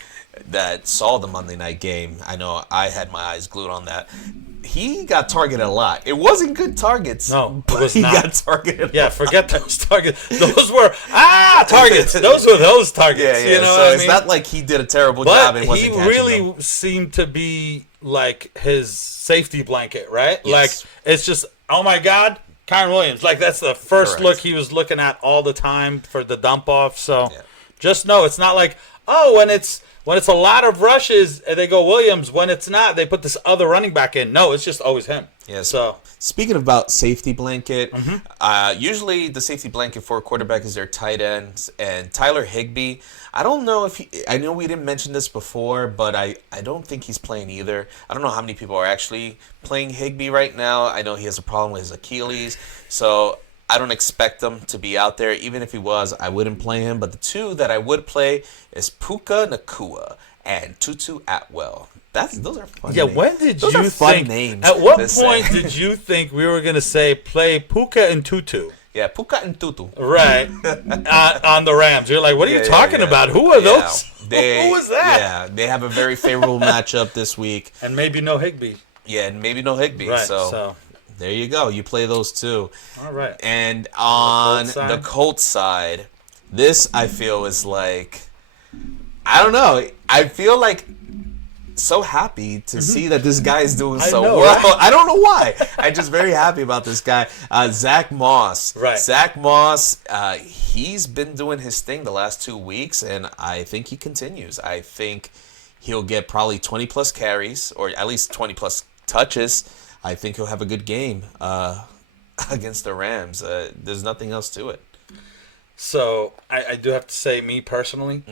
that saw the Monday night game. I know I had my eyes glued on that. He got targeted a lot. It wasn't good targets. No, but it was he not. got targeted. Yeah, forget those targets. Those were targets. Those were those targets. Yeah. You know So what I mean? it's not like he did a terrible job and But wasn't he catching really them. seemed to be like his safety blanket, right? Yes. Like it's just, oh my God, Kyron Williams. Like that's the first Correct. look he was looking at all the time for the dump off. So Yeah. just know it's not like, when it's a lot of rushes, they go Williams. When it's not, they put this other running back in. No, it's just always him. Yes. So Speaking about safety blanket, usually the safety blanket for a quarterback is their tight ends. And Tyler Higbee, I don't know if I know we didn't mention this before, but I don't think he's playing either. I don't know how many people are actually playing Higbee right now. I know he has a problem with his Achilles. So I don't expect him to be out there. Even if he was, I wouldn't play him. But the two that I would play is Puka Nacua and Tutu Atwell. Those are fun. Yeah, names. when did those you are fun think? names At what to point say. did you think we were gonna say play Puka and Tutu? Yeah, Puka and Tutu. Right, on the Rams. You're like, what are you talking about? Who are Yeah. those? Who was that? Yeah, they have a very favorable matchup this week. And maybe no Higbee. Yeah, and maybe no Higbee. Right. So there you go. You play those two. All right. And on the Colts Colts side, this I feel is like, I don't know. I feel like so happy to see that this guy is doing so know, well. right? I don't know why. I'm just very happy about this guy. Zach Moss. Right. Zach Moss, he's been doing his thing the last 2 weeks, and I think he continues. I think he'll get probably 20-plus carries, or at least 20-plus touches. I think he'll have a good game against the Rams. There's nothing else to it. So I do have to say, me personally,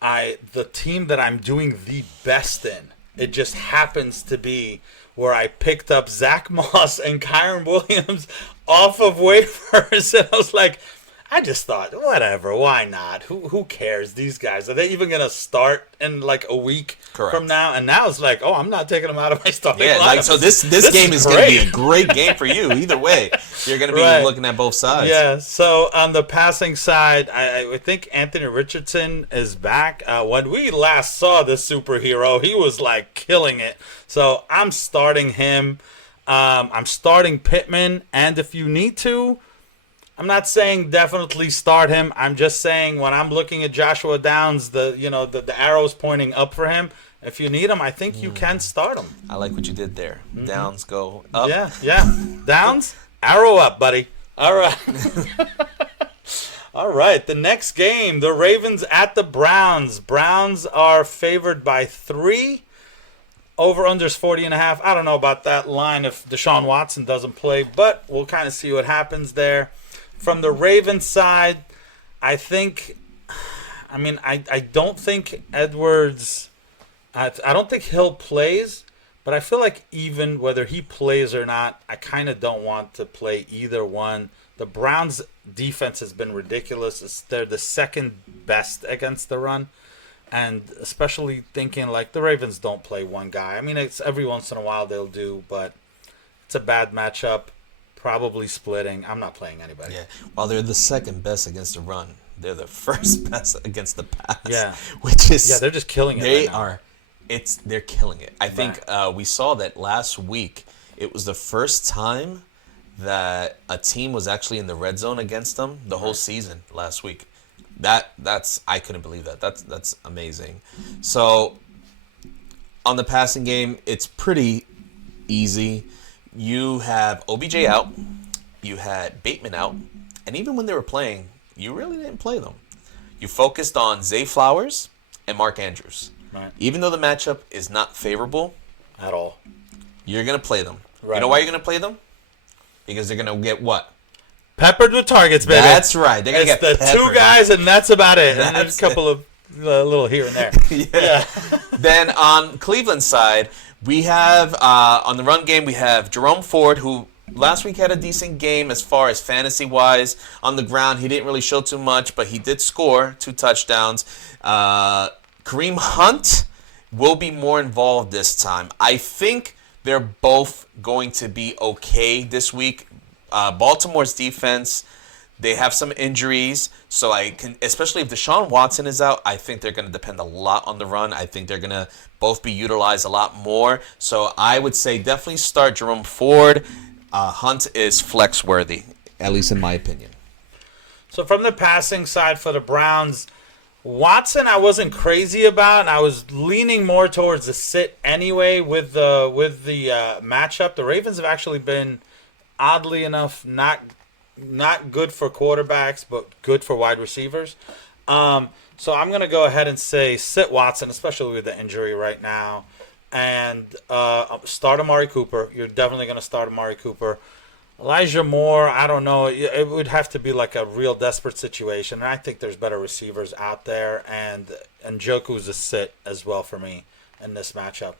the team that I'm doing the best in, it just happens to be where I picked up Zach Moss and Kyron Williams off of waivers, and I was like, I just thought, whatever, why not? Who cares? These guys, are they even gonna start in like a week from now? And now it's like, oh, I'm not taking them out of my starting lineup. Like, so this game is going to be a great game for you. Either way, you're going to be looking at both sides. Yeah. So on the passing side, I think Anthony Richardson is back. When we last saw this superhero, he was like killing it. So I'm starting him. I'm starting Pittman, and if you need to, I'm not saying definitely start him. I'm just saying when I'm looking at Joshua Downs, the arrow's pointing up for him. If you need him, I think you can start him. I like what you did there. Downs go up. Yeah. Downs, arrow up, buddy. All right. All right. The next game, the Ravens at the Browns. Browns are favored by 3. Over-under's 40.5. I don't know about that line if Deshaun Watson doesn't play, but we'll kind of see what happens there. From the Ravens side, I don't think Edwards, I don't think Hill plays, but I feel like even whether he plays or not, I kind of don't want to play either one. The Browns' defense has been ridiculous. They're the second best against the run, and especially thinking like the Ravens don't play one guy. I mean, it's every once in a while they'll do, but it's a bad matchup. Probably splitting. I'm not playing anybody. Yeah. While they're the second best against the run, they're the first best against the pass. Yeah. Which is they're just killing it. They right now. are. They're killing it. I think we saw that last week. It was the first time that a team was actually in the red zone against them the whole season last week. That's I couldn't believe that. That's amazing. So on the passing game, it's pretty easy. You have OBJ out, you had Bateman out, and even when they were playing, you really didn't play them. You focused on Zay Flowers and Mark Andrews. Right. Even though the matchup is not favorable At all. you're going to play them. Right. You know why you're going to play them? Because they're going to get what? Peppered with targets, baby. That's right. They're going to get the peppered. 2 guys, and that's about it. And there's That's a couple of little here and there. Yeah. Then on Cleveland's side, we have, on the run game, we have Jerome Ford, who last week had a decent game as far as fantasy-wise. On the ground, he didn't really show too much, but he did score 2 touchdowns. Kareem Hunt will be more involved this time. I think they're both going to be okay this week. Baltimore's defense, they have some injuries, so especially if Deshaun Watson is out, I think they're going to depend a lot on the run. I think they're going to both be utilized a lot more. So I would say definitely start Jerome Ford. Hunt is flex worthy, at least in my opinion. So from the passing side for the Browns, Watson I wasn't crazy about, and I was leaning more towards the sit anyway with the matchup. The Ravens have actually been, oddly enough, not good for quarterbacks, but good for wide receivers. So I'm going to go ahead and say sit Watson, especially with the injury right now, and start Amari Cooper. You're definitely going to start Amari Cooper. Elijah Moore, I don't know. It would have to be like a real desperate situation, and I think there's better receivers out there, and Njoku's a sit as well for me in this matchup.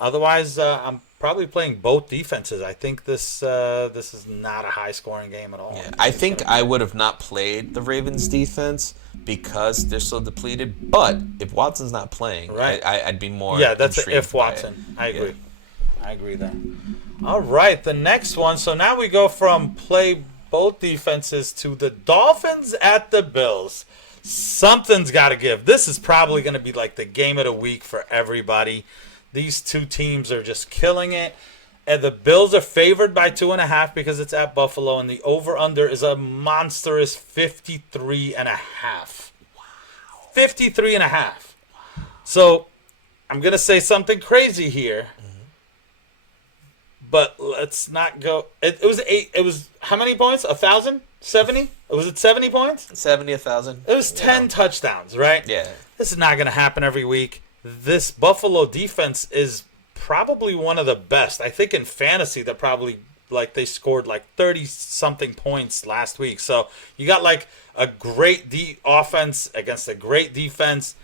Otherwise, I'm probably playing both defenses. I think this is not a high scoring game at all. Yeah, I think I would have not played the Ravens defense because they're so depleted. But if Watson's not playing, Right. I'd be more. Yeah, that's intrigued if by it. Watson. I agree. I agree there. All right, the next one. So now we go from play both defenses to the Dolphins at the Bills. Something's got to give. This is probably going to be like the game of the week for everybody. These two teams are just killing it. And the Bills are favored by 2.5 because it's at Buffalo, and the over-under is a monstrous 53.5. 53.5. So I'm going to say something crazy here. But let's not go. It was 8. It was how many points? 1,000? 70? Was it 70 points? 70, 1,000. It was 10 touchdowns, right? Yeah. This is not going to happen every week. This Buffalo defense is probably one of the best. I think in fantasy, they're probably they scored 30-something points last week. So you got a great offense against a great defense.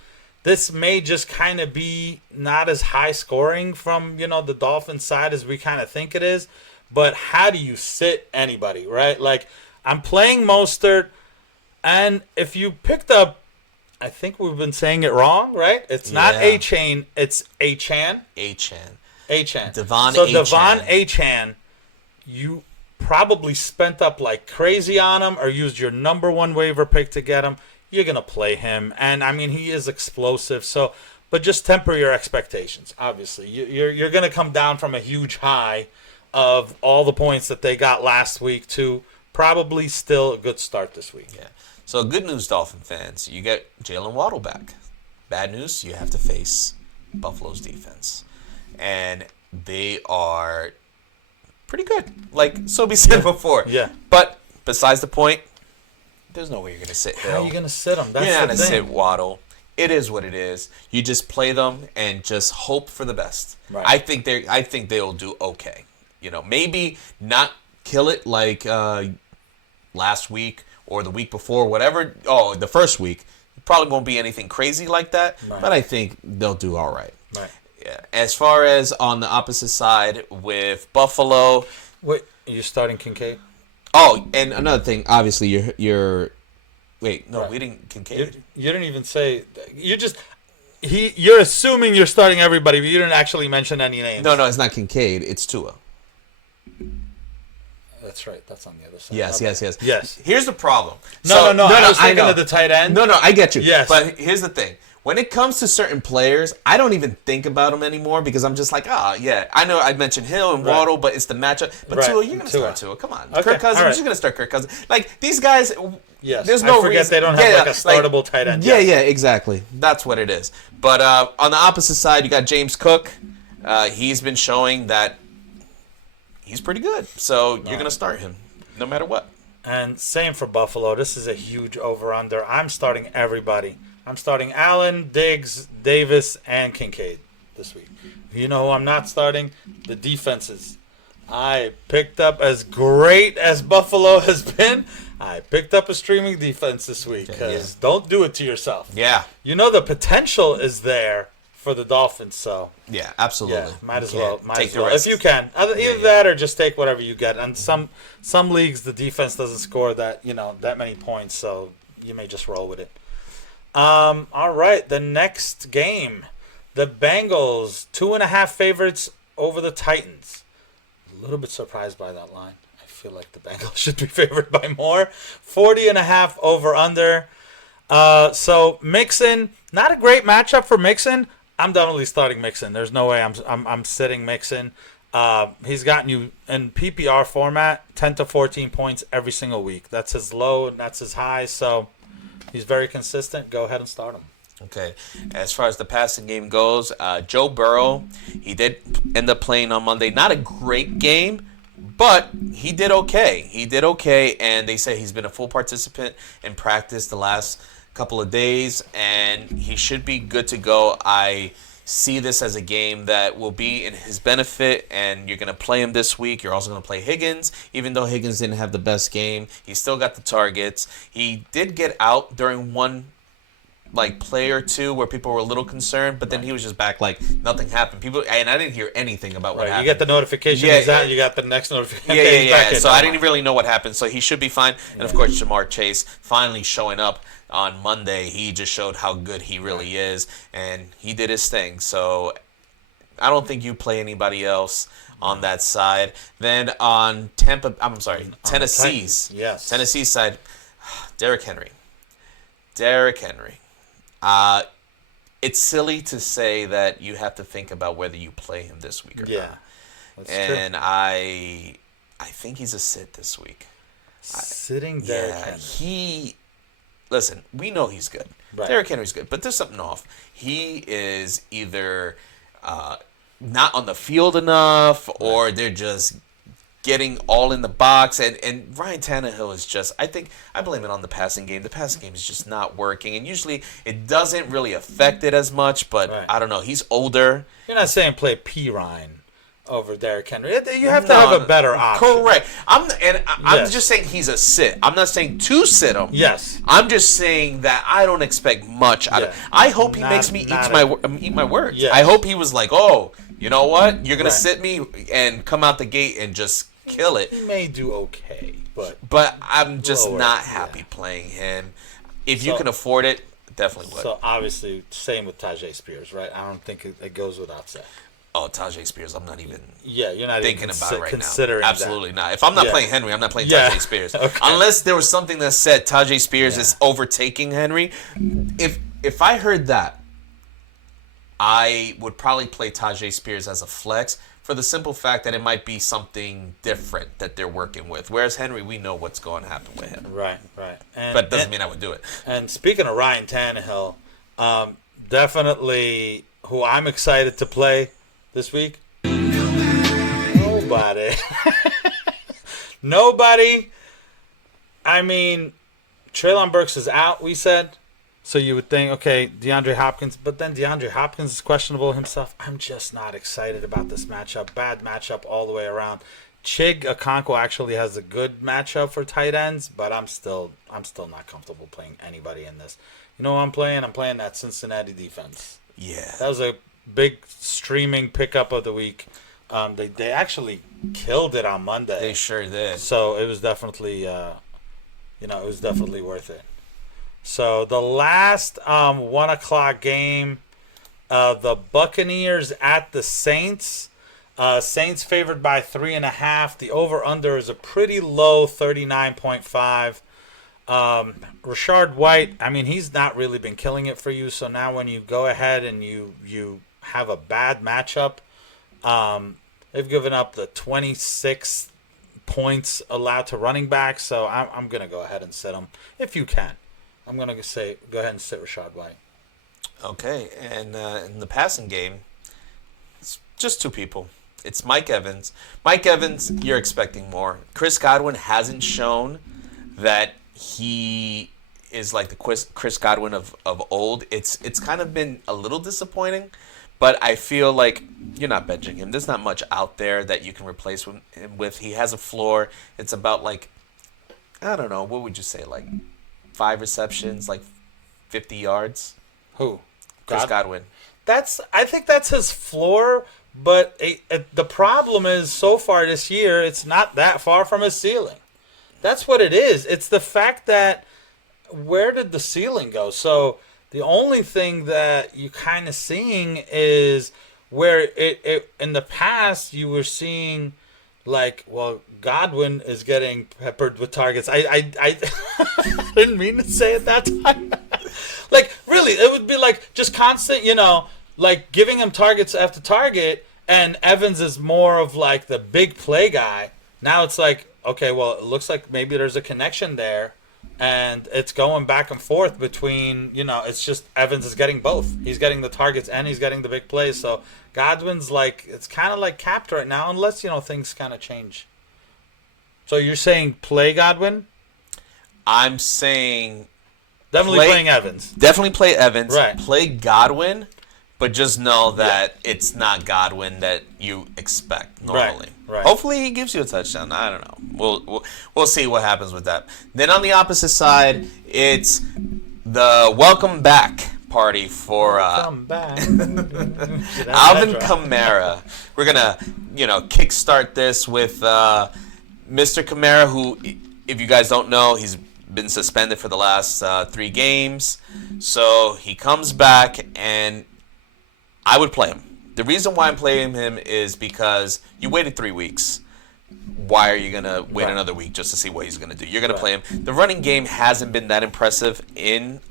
This may just kind of be not as high scoring from, the Dolphins side as we kind of think it is. But how do you sit anybody, right? I'm playing Mostert, and if you picked up, I think we've been saying it wrong, right? It's not A-Chain, it's A-Chan. A-Chan. A-Chan. Devon So A-Chan. Devon A-Chan, you probably spent up like crazy on him or used your number one waiver pick to get him. You're going to play him. And, I mean, he is explosive. So, but just temper your expectations, obviously. You're going to come down from a huge high of all the points that they got last week to probably still a good start this week. Yeah. So good news, Dolphin fans. You get Jalen Waddle back. Bad news, you have to face Buffalo's defense. And they are pretty good. Like Sobe said before. Yeah. But besides the point, there's no way you're going to sit Hill. How are you going to sit him? That's You're not the going to thing. sit Waddle. It is what it is. You just play them and just hope for the best. Right. I think they'll do okay. Maybe not kill it like last week or the week before, whatever. Oh, the first week. Probably won't be anything crazy like that, Right. but I think they'll do all right. Right. Yeah. As far as on the opposite side with Buffalo. Wait, are you starting Kincaid? Oh, and another thing, obviously, you're wait, no, Right. we didn't Kincaid. You didn't even say. You're assuming you're starting everybody, but you didn't actually mention any names. No, it's not Kincaid. It's Tua. That's right. That's on the other side. Yes, Okay. yes. Yes. Here's the problem. No. I was thinking know. of the tight end. No, I get you. Yes. But here's the thing. When it comes to certain players, I don't even think about them anymore because I'm just like, yeah. I know I mentioned Hill and Right. Waddle, but it's the matchup. But Right. Tua, you're going to Tua. start Tua. Come on. Okay, Kirk Cousins, all right. you're going to start Kirk Cousins. Like, these guys, Yes. there's no I forget reason. they don't have a startable tight end. Yeah, Yes. exactly. That's what it is. But on the opposite side, you got James Cook. He's been showing that he's pretty good. So you're going to start him no matter what. And same for Buffalo. This is a huge over-under. I'm starting everybody. I'm starting Allen, Diggs, Davis, and Kincaid this week. You know who I'm not starting? The defenses. I picked up, as great as Buffalo has been, I picked up a streaming defense this week because don't do it to yourself. Yeah. You know the potential is there for the Dolphins, so Yeah, absolutely. yeah, might as You well. can't Might take as the well. risk. If you can. Either that or just take whatever you get. And some leagues, the defense doesn't score that many points, so you may just roll with it. All right, the next game. The Bengals, 2.5 favorites over the Titans. A little bit surprised by that line. I feel like the Bengals should be favored by more. 40.5 over under. So Mixon, not a great matchup for Mixon. I'm definitely starting Mixon. There's no way I'm sitting Mixon. He's gotten you in PPR format 10 to 14 points every single week. That's his low and that's his high. So he's very consistent. Go ahead and start him. Okay. As far as the passing game goes, Joe Burrow, he did end up playing on Monday. Not a great game, but he did okay. And they say he's been a full participant in practice the last couple of days, and he should be good to go. I see this as a game that will be in his benefit, and you're going to play him this week. You're also going to play Higgins, even though Higgins didn't have the best game. He still got the targets. He did get out during one like play or two where people were a little concerned, but then he was just back like nothing happened. And I didn't hear anything about what happened. You get the notification. Yeah, he's out. You got the next notification. Yeah. So I didn't really know what happened. So he should be fine. And of course, Jamar Chase finally showing up on Monday. He just showed how good he really is, and he did his thing. So I don't think you play anybody else on that side. Then on Tennessee's side, Derrick Henry. It's silly to say that you have to think about whether you play him this week or not. That's and true. I think he's a sit this week. Sitting Derrick Henry. Listen, we know he's good. Right. Derrick Henry's good, but there's something off. He is either not on the field enough, or they're just getting all in the box. And Ryan Tannehill is just, I blame it on the passing game. The passing game is just not working. And usually it doesn't really affect it as much, but I don't know. He's older. You're not saying play P. Ryan over Derrick Henry. You have to have a better option. Correct. I'm just saying he's a sit. I'm not saying to sit him. Yes. I'm just saying that I don't expect much out of. I hope he makes me eat my words. Yes. I hope he was like, oh, you know what? You're gonna sit me and come out the gate and just kill it. He may do okay, but I'm just not happy playing him. If you can afford it, definitely would. So obviously, same with Tajay Spears, right? I don't think it goes without saying. Oh, Tajay Spears, I'm not even you're not thinking even about it right considering now. Absolutely not. If I'm not playing Henry, I'm not playing Tajay Spears. Okay. Unless there was something that said Tajay Spears is overtaking Henry. If I heard that, I would probably play Tajay Spears as a flex for the simple fact that it might be something different that they're working with. Whereas Henry, we know what's going to happen with him. Right. But it doesn't mean I would do it. And speaking of Ryan Tannehill, definitely who I'm excited to play this week. Nobody. Nobody. I mean, Treylon Burks is out, we said. So you would think, okay, DeAndre Hopkins. But then DeAndre Hopkins is questionable himself. I'm just not excited about this matchup. Bad matchup all the way around. Chig Okonkwo actually has a good matchup for tight ends, but I'm still not comfortable playing anybody in this. You know what I'm playing? I'm playing that Cincinnati defense. Yeah. That was a big streaming pickup of the week. They actually killed it on Monday. They sure did. So it was definitely, worth it. So the last 1 o'clock game, the Buccaneers at the Saints. Saints favored by 3.5. The over/under is a pretty low 39.5. Rashard White, I mean, he's not really been killing it for you. So now when you go ahead and you have a bad matchup, they've given up the 26 points allowed to running back. So I'm going to go ahead and sit him if you can. I'm going to say go ahead and sit Rashard White. Okay, and in the passing game, it's just two people. It's Mike Evans. Mike Evans, you're expecting more. Chris Godwin hasn't shown that he is like the Chris Godwin of old. It's kind of been a little disappointing, but I feel like you're not benching him. There's not much out there that you can replace him with. He has a floor. It's about like, I don't know, what would you say, like 5 receptions, like 50 yards? Who? Chris Godwin. I think that's his floor, but the problem is so far this year, it's not that far from his ceiling. That's what it is. It's the fact that where did the ceiling go? So the only thing that you kind of seeing is where it in the past you were seeing like, well, Godwin is getting peppered with targets. I didn't mean to say it that time. Like, really, it would be like just constant, like giving him targets after target, and Evans is more of like the big play guy. Now it's like, okay, well, it looks like maybe there's a connection there, and it's going back and forth between, it's just Evans is getting both. He's getting the targets and he's getting the big plays. So Godwin's like, it's kind of like capped right now, unless, things kind of change. So you're saying play Godwin? I'm saying definitely playing Evans. Definitely play Evans. Right. Play Godwin, but just know that it's not Godwin that you expect normally. Right. Hopefully he gives you a touchdown. I don't know. We'll see what happens with that. Then on the opposite side, it's the welcome back party for Come back. Alvin Kamara. We're gonna, kickstart this with Mr. Kamara, who, if you guys don't know, he's been suspended for the last 3 games. So he comes back, and I would play him. The reason why I'm playing him is because you waited 3 weeks. Why are you going to wait another week just to see what he's going to do? You're going to play him. The running game hasn't been that impressive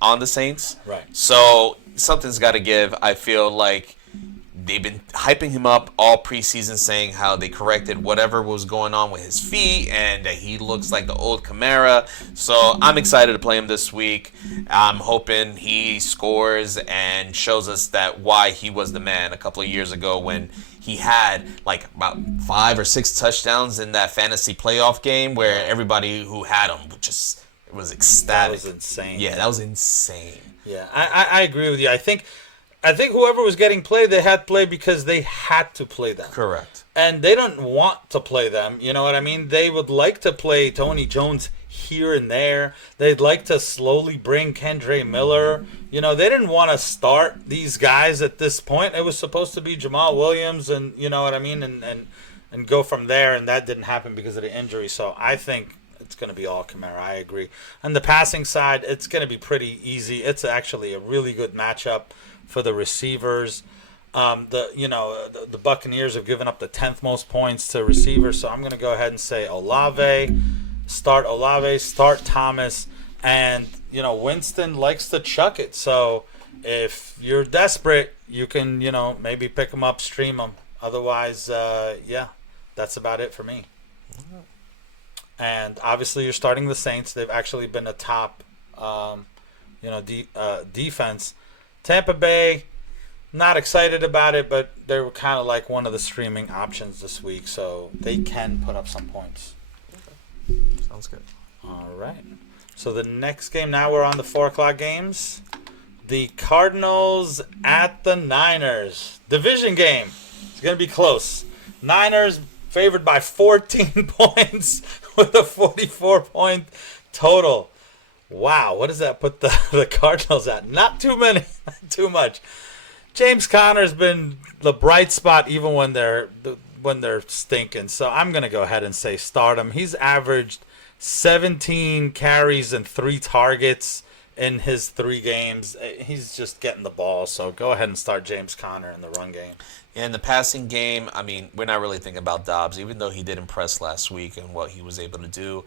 on the Saints. Right. So something's got to give. I feel like they've been hyping him up all preseason, saying how they corrected whatever was going on with his feet and that he looks like the old Kamara. So I'm excited to play him this week. I'm hoping he scores and shows us that why he was the man a couple of years ago when he had like about 5 or 6 touchdowns in that fantasy playoff game where everybody who had him just was ecstatic. That was insane. Yeah, that was insane. Yeah, I agree with you. I think whoever was getting played, they had played because they had to play them. Correct. And they don't want to play them. You know what I mean? They would like to play Tony Jones here and there. They'd like to slowly bring Kendre Miller. They didn't want to start these guys at this point. It was supposed to be Jamal Williams and, you know what I mean, and go from there. And that didn't happen because of the injury. So I think it's going to be all Kamara. I agree. On the passing side, it's going to be pretty easy. It's actually a really good matchup for the receivers. The Buccaneers have given up the 10th most points to receivers, so I'm going to go ahead and say Olave, start Thomas, and Winston likes to chuck it. So if you're desperate, you can maybe pick him up, stream him. Otherwise, that's about it for me. And obviously, you're starting the Saints. They've actually been a top, defense. Tampa Bay, not excited about it, but they were kind of like one of the streaming options this week, so they can put up some points. Okay. Sounds good. All right. So the next game, now we're on the 4 o'clock games. The Cardinals at the Niners. Division game. It's going to be close. Niners favored by 14 points with a 44-point total. Wow, what does that put the Cardinals at? Not too many, not too much. James Conner's been the bright spot even when they're stinking. So I'm going to go ahead and say start him. He's averaged 17 carries and 3 targets in his 3 games. He's just getting the ball. So go ahead and start James Conner in the run game. Yeah, in the passing game, I mean, we're not really thinking about Dobbs, even though he did impress last week and what he was able to do.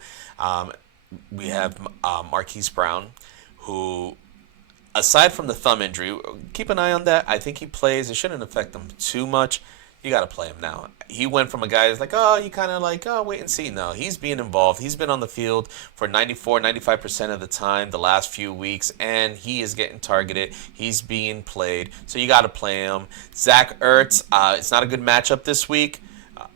We have Marquise Brown, who, aside from the thumb injury, keep an eye on that. I think he plays. It shouldn't affect him too much. You got to play him now. He went from a guy that's like, you kind of like, wait and see. No, he's being involved. He's been on the field for 95% of the time the last few weeks, and he is getting targeted. He's being played. So you got to play him. Zach Ertz, it's not a good matchup this week.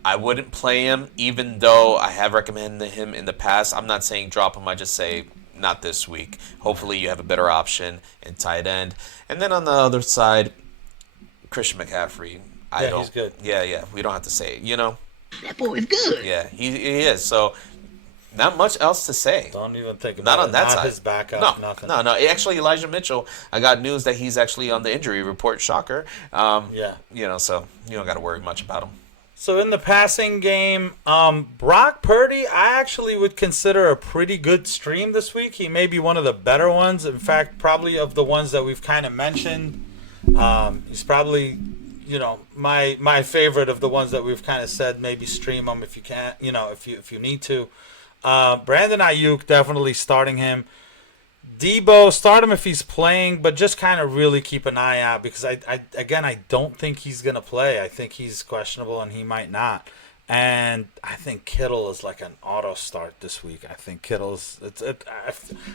I wouldn't play him, even though I have recommended him in the past. I'm not saying drop him. I just say not this week. Hopefully you have a better option in tight end. And then on the other side, Christian McCaffrey. He's good. Yeah. We don't have to say it, That boy is good. Yeah, he is. So not much else to say. Don't even think about it. Not on that side. Not his backup, nothing. No. Actually, Elijah Mitchell, I got news that he's actually on the injury report. Shocker. So you don't got to worry much about him. So in the passing game, Brock Purdy, I actually would consider a pretty good stream this week. He may be one of the better ones. In fact, probably of the ones that we've kind of mentioned. He's probably, my favorite of the ones that we've kind of said. Maybe stream him if you can, if you need to. Brandon Ayuk, definitely starting him. Debo, start him if he's playing, but just kind of really keep an eye out because I don't think he's going to play. I think he's questionable and he might not. And I think Kittle is like an auto start this week. I think Kittle's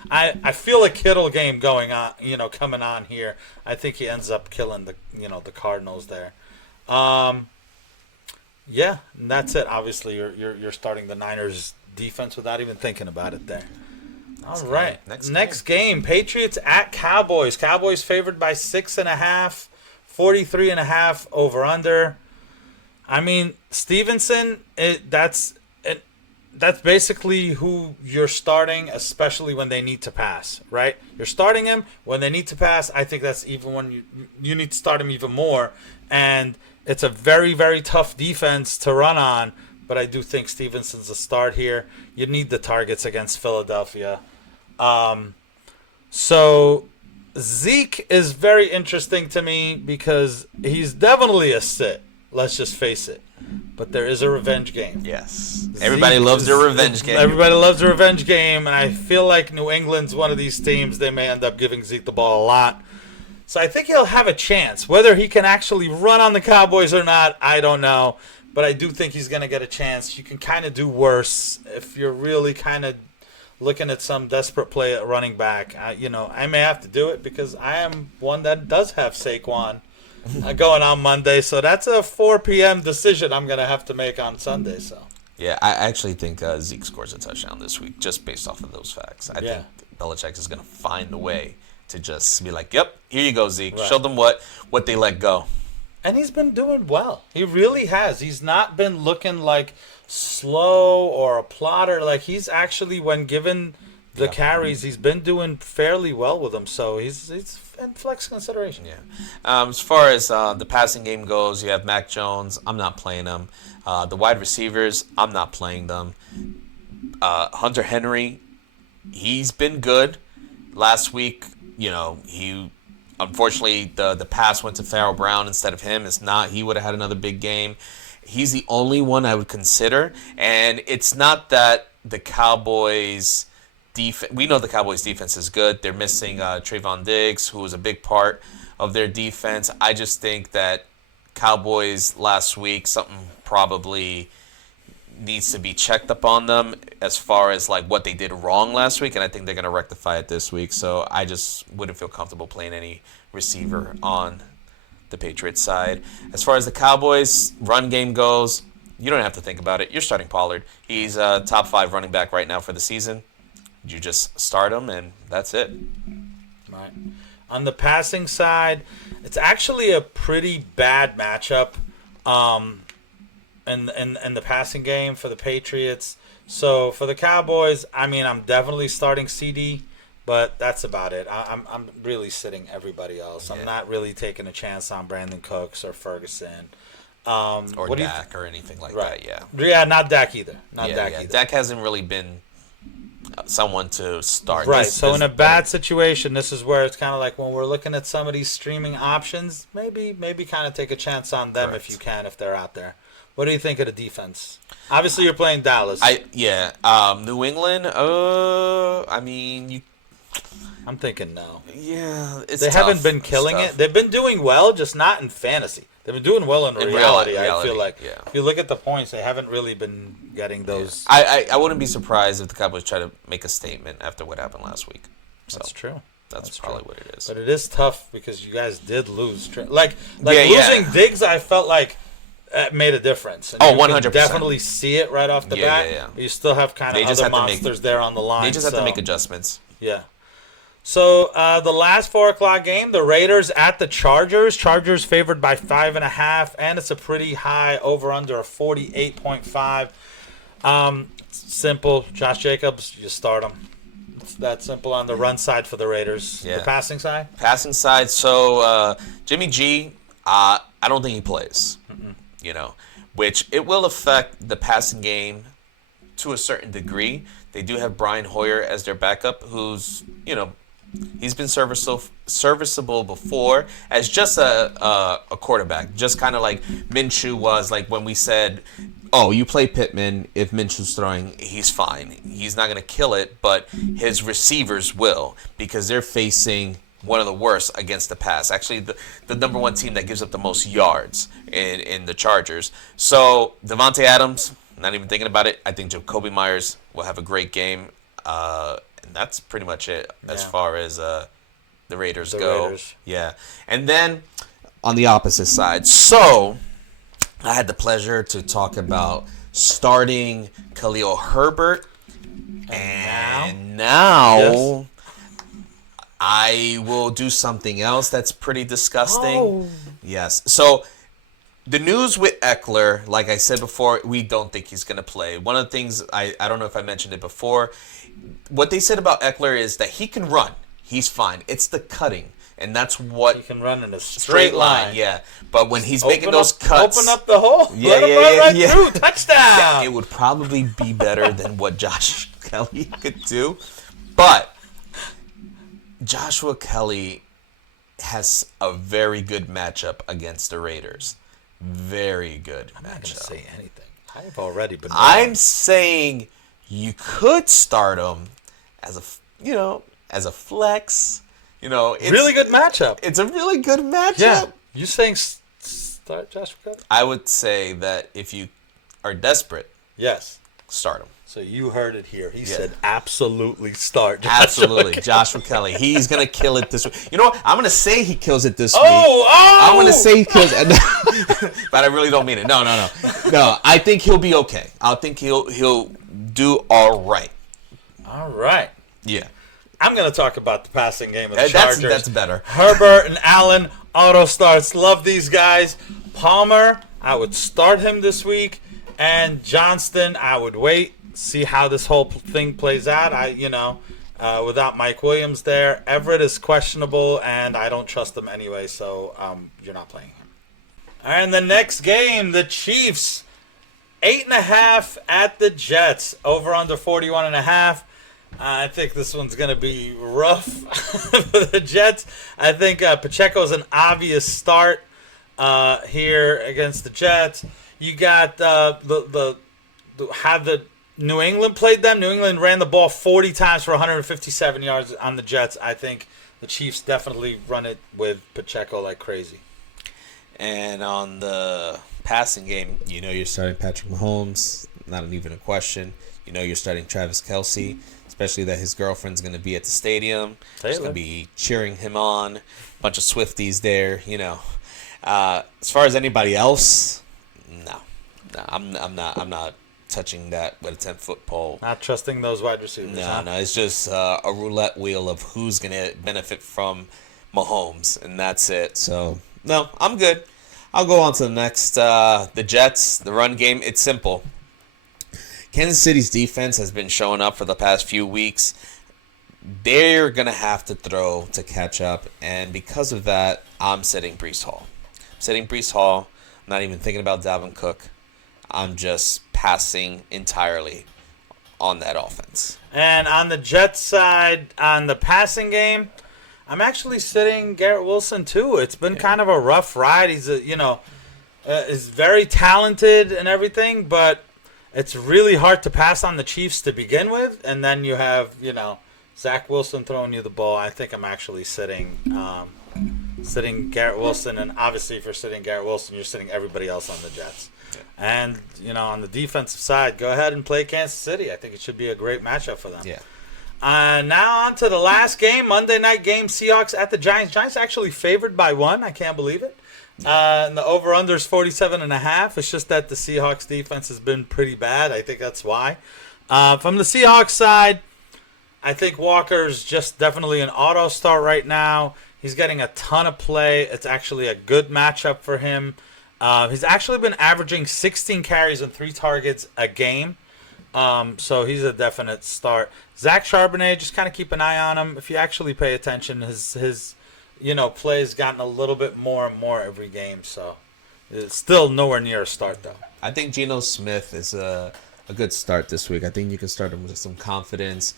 I feel a Kittle game going on, coming on here. I think he ends up killing the Cardinals there. And that's it. Obviously you're starting the Niners defense without even thinking about it there. All right. Next game. Patriots at Cowboys. Cowboys favored by 6.5, 43.5 over under. I mean, Stevenson, that's basically who you're starting, especially when they need to pass, right? You're starting him when they need to pass. I think that's even when you need to start him even more. And it's a very, very tough defense to run on. But I do think Stevenson's a start here. You need the targets against Philadelphia. So Zeke is very interesting to me because he's definitely a sit. Let's just face it. But there is a revenge game. Yes. Everybody loves their revenge game. Everybody loves a revenge game, and I feel like New England's one of these teams. They may end up giving Zeke the ball a lot. So I think he'll have a chance. Whether he can actually run on the Cowboys or not, I don't know. But I do think he's going to get a chance. You can kind of do worse if you're really kind of looking at some desperate play at running back. I may have to do it because I am one that does have Saquon going on Monday. So that's a 4 p.m. decision I'm going to have to make on Sunday. So yeah, I actually think Zeke scores a touchdown this week just based off of those facts. I think Bal Cle is going to find a way to just be like, yep, here you go, Zeke. Right. Show them what they let go. And he's been doing well. He really has. He's not been looking like slow or a plotter. Like, he's actually, when given the carries, he's been doing fairly well with them. So he's in flex consideration. Yeah. As far as the passing game goes, you have Mac Jones. I'm not playing him. The wide receivers, I'm not playing them. Hunter Henry, he's been good. Last week, he... Unfortunately, the pass went to Farrell Brown instead of him. It's not. He would have had another big game. He's the only one I would consider. And it's not that the Cowboys' defense... We know the Cowboys' defense is good. They're missing Trayvon Diggs, who was a big part of their defense. I just think that Cowboys last week, something probably needs to be checked up on them as far as like what they did wrong last week, and I think they're going to rectify it this week. So I just wouldn't feel comfortable playing any receiver on the Patriots side. As far as the Cowboys run game goes, you don't have to think about it. You're starting Pollard. He's a top 5 running back right now for the season. You just start him, and that's it. Right. On the passing side, it's actually a pretty bad matchup. In the passing game for the Patriots. So for the Cowboys, I mean, I'm definitely starting CD, but that's about it. I'm really sitting everybody else. I'm not really taking a chance on Brandon Cooks or Ferguson. Or Dak or anything like that, yeah. Yeah, not Dak either. Dak either. Dak hasn't really been someone to start. Right, so in a bad situation, this is where it's kind of like when we're looking at some of these streaming options, maybe kind of take a chance on them if you can, if they're out there. What do you think of the defense? Obviously, you're playing Dallas. New England. I'm thinking no. Yeah, they haven't been killing it. They've been doing well, just not in fantasy. They've been doing well in reality. I feel like if you look at the points, they haven't really been getting those. I wouldn't be surprised if the Cowboys try to make a statement after what happened last week. So that's true. That's probably what it is. But it is tough because you guys did lose. Losing Diggs, I felt like. Made a difference. And 100%. Definitely see it right off the bat. Yeah. But you still have kind of other monsters there on the line. They just have to make adjustments. Yeah. So the last 4 o'clock game, the Raiders at the Chargers. Chargers favored by 5.5, and it's a pretty high over/under of 48.5. Simple. Josh Jacobs, you start him. It's that simple on the run side for the Raiders. Yeah. The passing side. So Jimmy G, I don't think he plays. Which it will affect the passing game to a certain degree. They do have Brian Hoyer as their backup, who's, he's been serviceable before as just a quarterback, just kind of like Minshew was. Like when we said, oh, you play Pittman, if Minshew's throwing, he's fine. He's not going to kill it, but his receivers will, because they're facing one of the worst against the pass. Actually, the number 1 team that gives up the most yards in the Chargers. So, Devontae Adams, not even thinking about it. I think Jacoby Myers will have a great game. And that's pretty much it as far as the Raiders go. Raiders. Yeah. And then, on the opposite side. So, I had the pleasure to talk about starting Khalil Herbert. And now yes. I will do something else that's pretty disgusting. Oh. Yes. So The news with Eckler, like I said before, we don't think he's going to play. One of the things, I don't know if I mentioned it before, what they said about Eckler is that he can run. He's fine. It's the cutting. And that's what... He can run in a straight line. Yeah. But when he's making those cuts... Open up the hole. Let him run right through. Touchdown. Yeah, it would probably be better than what Josh Kelly could do. But Joshua Kelly has a very good matchup against the Raiders. Very good I'm not going to matchup. say anything. I've already been wrong. I'm saying you could start him as a flex. It's really good matchup. It's a really good matchup. Yeah. You saying start Joshua Kelly? I would say that if you are desperate, Yes. start him. So you heard it here. He said absolutely start Joshua Absolutely. Kelly. Joshua Kelly. He's going to kill it this week. You know what? I'm going to say he kills it this week. Oh! I'm going to say he kills it. But I really don't mean it. No. No, I think he'll be okay. I think he'll do all right. All right. Yeah. I'm going to talk about the passing game of the Chargers. That's better. Herbert and Allen, auto starts. Love these guys. Palmer, I would start him this week. And Johnston, I would wait, see how this whole thing plays out. Without Mike Williams there. Everett is questionable, and I don't trust him anyway, so you're not playing him. All right, and the next game, the Chiefs, 8.5 at the Jets, over under 41.5. I think this one's going to be rough for the Jets. I think Pacheco's an obvious start here against the Jets. You got how the New England played them. New England ran the ball 40 times for 157 yards on the Jets. I think the Chiefs definitely run it with Pacheco like crazy. And on the passing game, you're starting Patrick Mahomes. Not even a question. You're starting Travis Kelce. Especially that his girlfriend's going to be at the stadium. She's going to be cheering him on. A bunch of Swifties there, As far as anybody else, no, I'm not touching that with a 10-foot pole. Not trusting those wide receivers. No, it's just a roulette wheel of who's going to benefit from Mahomes, and that's it. So, no, I'm good. I'll go on to the next. The Jets, the run game, it's simple. Kansas City's defense has been showing up for the past few weeks. They're going to have to throw to catch up, and because of that, I'm sitting Breece Hall. I'm not even thinking about Dalvin Cook. I'm just passing entirely on that offense. And on the Jets side, on the passing game, I'm actually sitting Garrett Wilson too. It's been kind of a rough ride. He's is very talented and everything, but it's really hard to pass on the Chiefs to begin with, and then you have, Zach Wilson throwing you the ball. I think I'm actually sitting Garrett Wilson, and obviously if you're sitting Garrett Wilson, you're sitting everybody else on the Jets. Yeah. And, on the defensive side, go ahead and play Kansas City. I think it should be a great matchup for them. Yeah. Now on to the last game, Monday night game, Seahawks at the Giants. Giants actually favored by 1. I can't believe it. And the over-under is 47.5. It's just that the Seahawks defense has been pretty bad. I think that's why. From the Seahawks side, I think Walker's just definitely an auto start right now. He's getting a ton of play. It's actually a good matchup for him. He's actually been averaging 16 carries and 3 targets a game. So he's a definite start. Zach Charbonnet, just kind of keep an eye on him. If you actually pay attention, his play's gotten a little bit more and more every game. So it's still nowhere near a start, though. I think Geno Smith is a good start this week. I think you can start him with some confidence.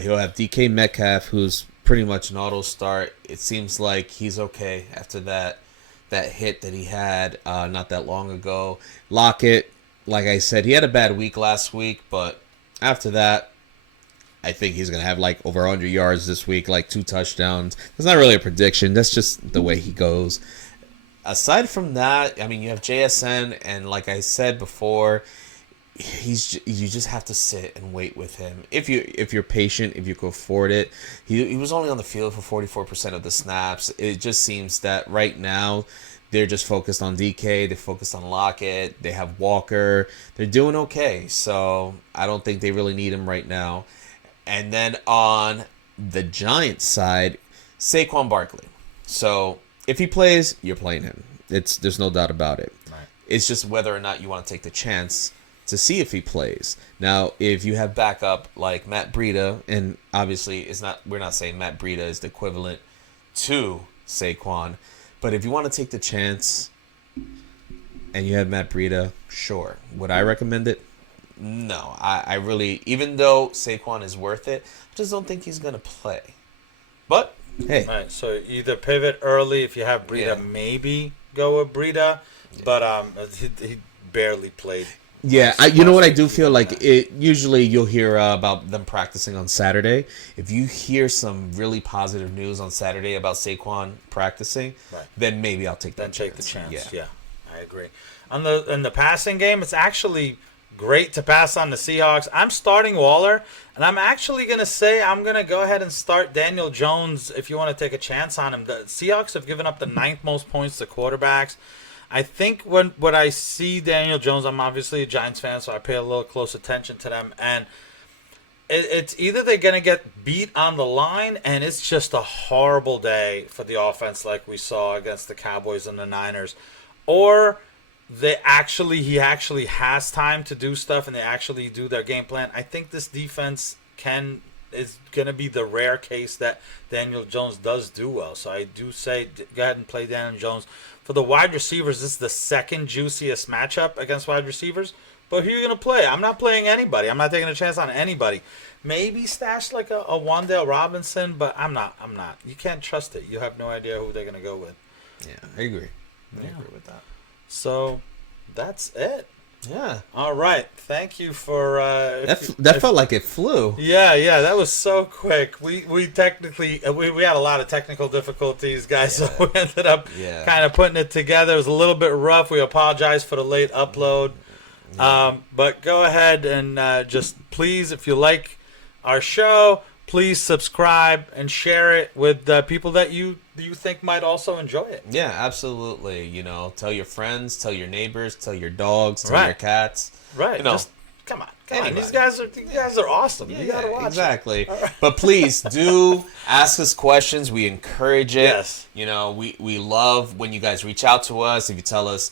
He'll have DK Metcalf, who's pretty much an auto start. It seems like he's okay after that hit that he had not that long ago. Lockett, like I said, he had a bad week last week, but after that, I think he's going to have over 100 yards this week, 2 touchdowns. That's not really a prediction. That's just the way he goes. Aside from that, you have JSN, and like I said before, you just have to sit and wait with him. If you're patient, if you can afford it. He was only on the field for 44% of the snaps. It just seems that right now they're just focused on DK. They're focused on Lockett. They have Walker. They're doing okay. So I don't think they really need him right now. And then on the Giants side, Saquon Barkley. So if he plays, you're playing him. There's no doubt about it. Right. It's just whether or not you want to take the chance to see if he plays. Now, if you have backup like Matt Breida, and obviously we're not saying Matt Breida is the equivalent to Saquon, but if you want to take the chance and you have Matt Breida, sure. Would I recommend it? No. I really, even though Saquon is worth it, I just don't think he's going to play. But, hey. Right, so either pivot early if you have Breida, maybe go with Breida, but he barely played. Yeah, you know what I do feel like? Usually you'll hear about them practicing on Saturday. If you hear some really positive news on Saturday about Saquon practicing, then maybe I'll take that chance. Take the chance. Yeah, I agree. In the passing game, it's actually great to pass on the Seahawks. I'm starting Waller, and I'm actually going to say I'm going to go ahead and start Daniel Jones if you want to take a chance on him. The Seahawks have given up the 9th most points to quarterbacks. I think when I see Daniel Jones, I'm obviously a Giants fan, so I pay a little close attention to them. And it's either they're going to get beat on the line, and it's just a horrible day for the offense like we saw against the Cowboys and the Niners, or he actually has time to do stuff, and they actually do their game plan. I think this defense is going to be the rare case that Daniel Jones does do well. So I do say go ahead and play Daniel Jones. For the wide receivers, this is the second juiciest matchup against wide receivers. But who are you going to play? I'm not playing anybody. I'm not taking a chance on anybody. Maybe stash like a Wan'Dale Robinson, but I'm not. You can't trust it. You have no idea who they're going to go with. Yeah, I agree. I agree with that. So that's it. Yeah. All right. Thank you for that felt like it flew. Yeah, that was so quick. We technically we had a lot of technical difficulties, guys, so we ended up kind of putting it together. It was a little bit rough. We apologize for the late upload. But go ahead and just please, if you like our show, please subscribe and share it with people that you think might also enjoy it. Yeah, absolutely. Tell your friends, tell your neighbors, tell your dogs, tell your cats. Right. Just come on. These guys are awesome. You gotta watch exactly. Right. But please do ask us questions. We encourage it. Yes. We love when you guys reach out to us. If you tell us,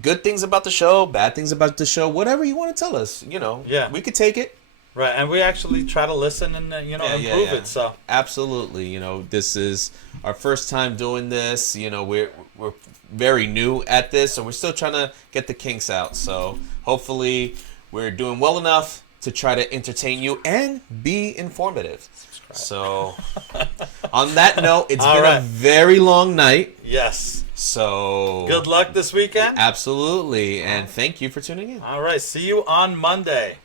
good things about the show, bad things about the show, whatever you want to tell us, we could take it. Right, and we actually try to listen and improve it. So absolutely, this is our first time doing this. We're very new at this, so we're still trying to get the kinks out. So hopefully, we're doing well enough to try to entertain you and be informative. Subscribe. So on that note, it's been a very long night. Yes. So good luck this weekend. Absolutely, and thank you for tuning in. All right, see you on Monday.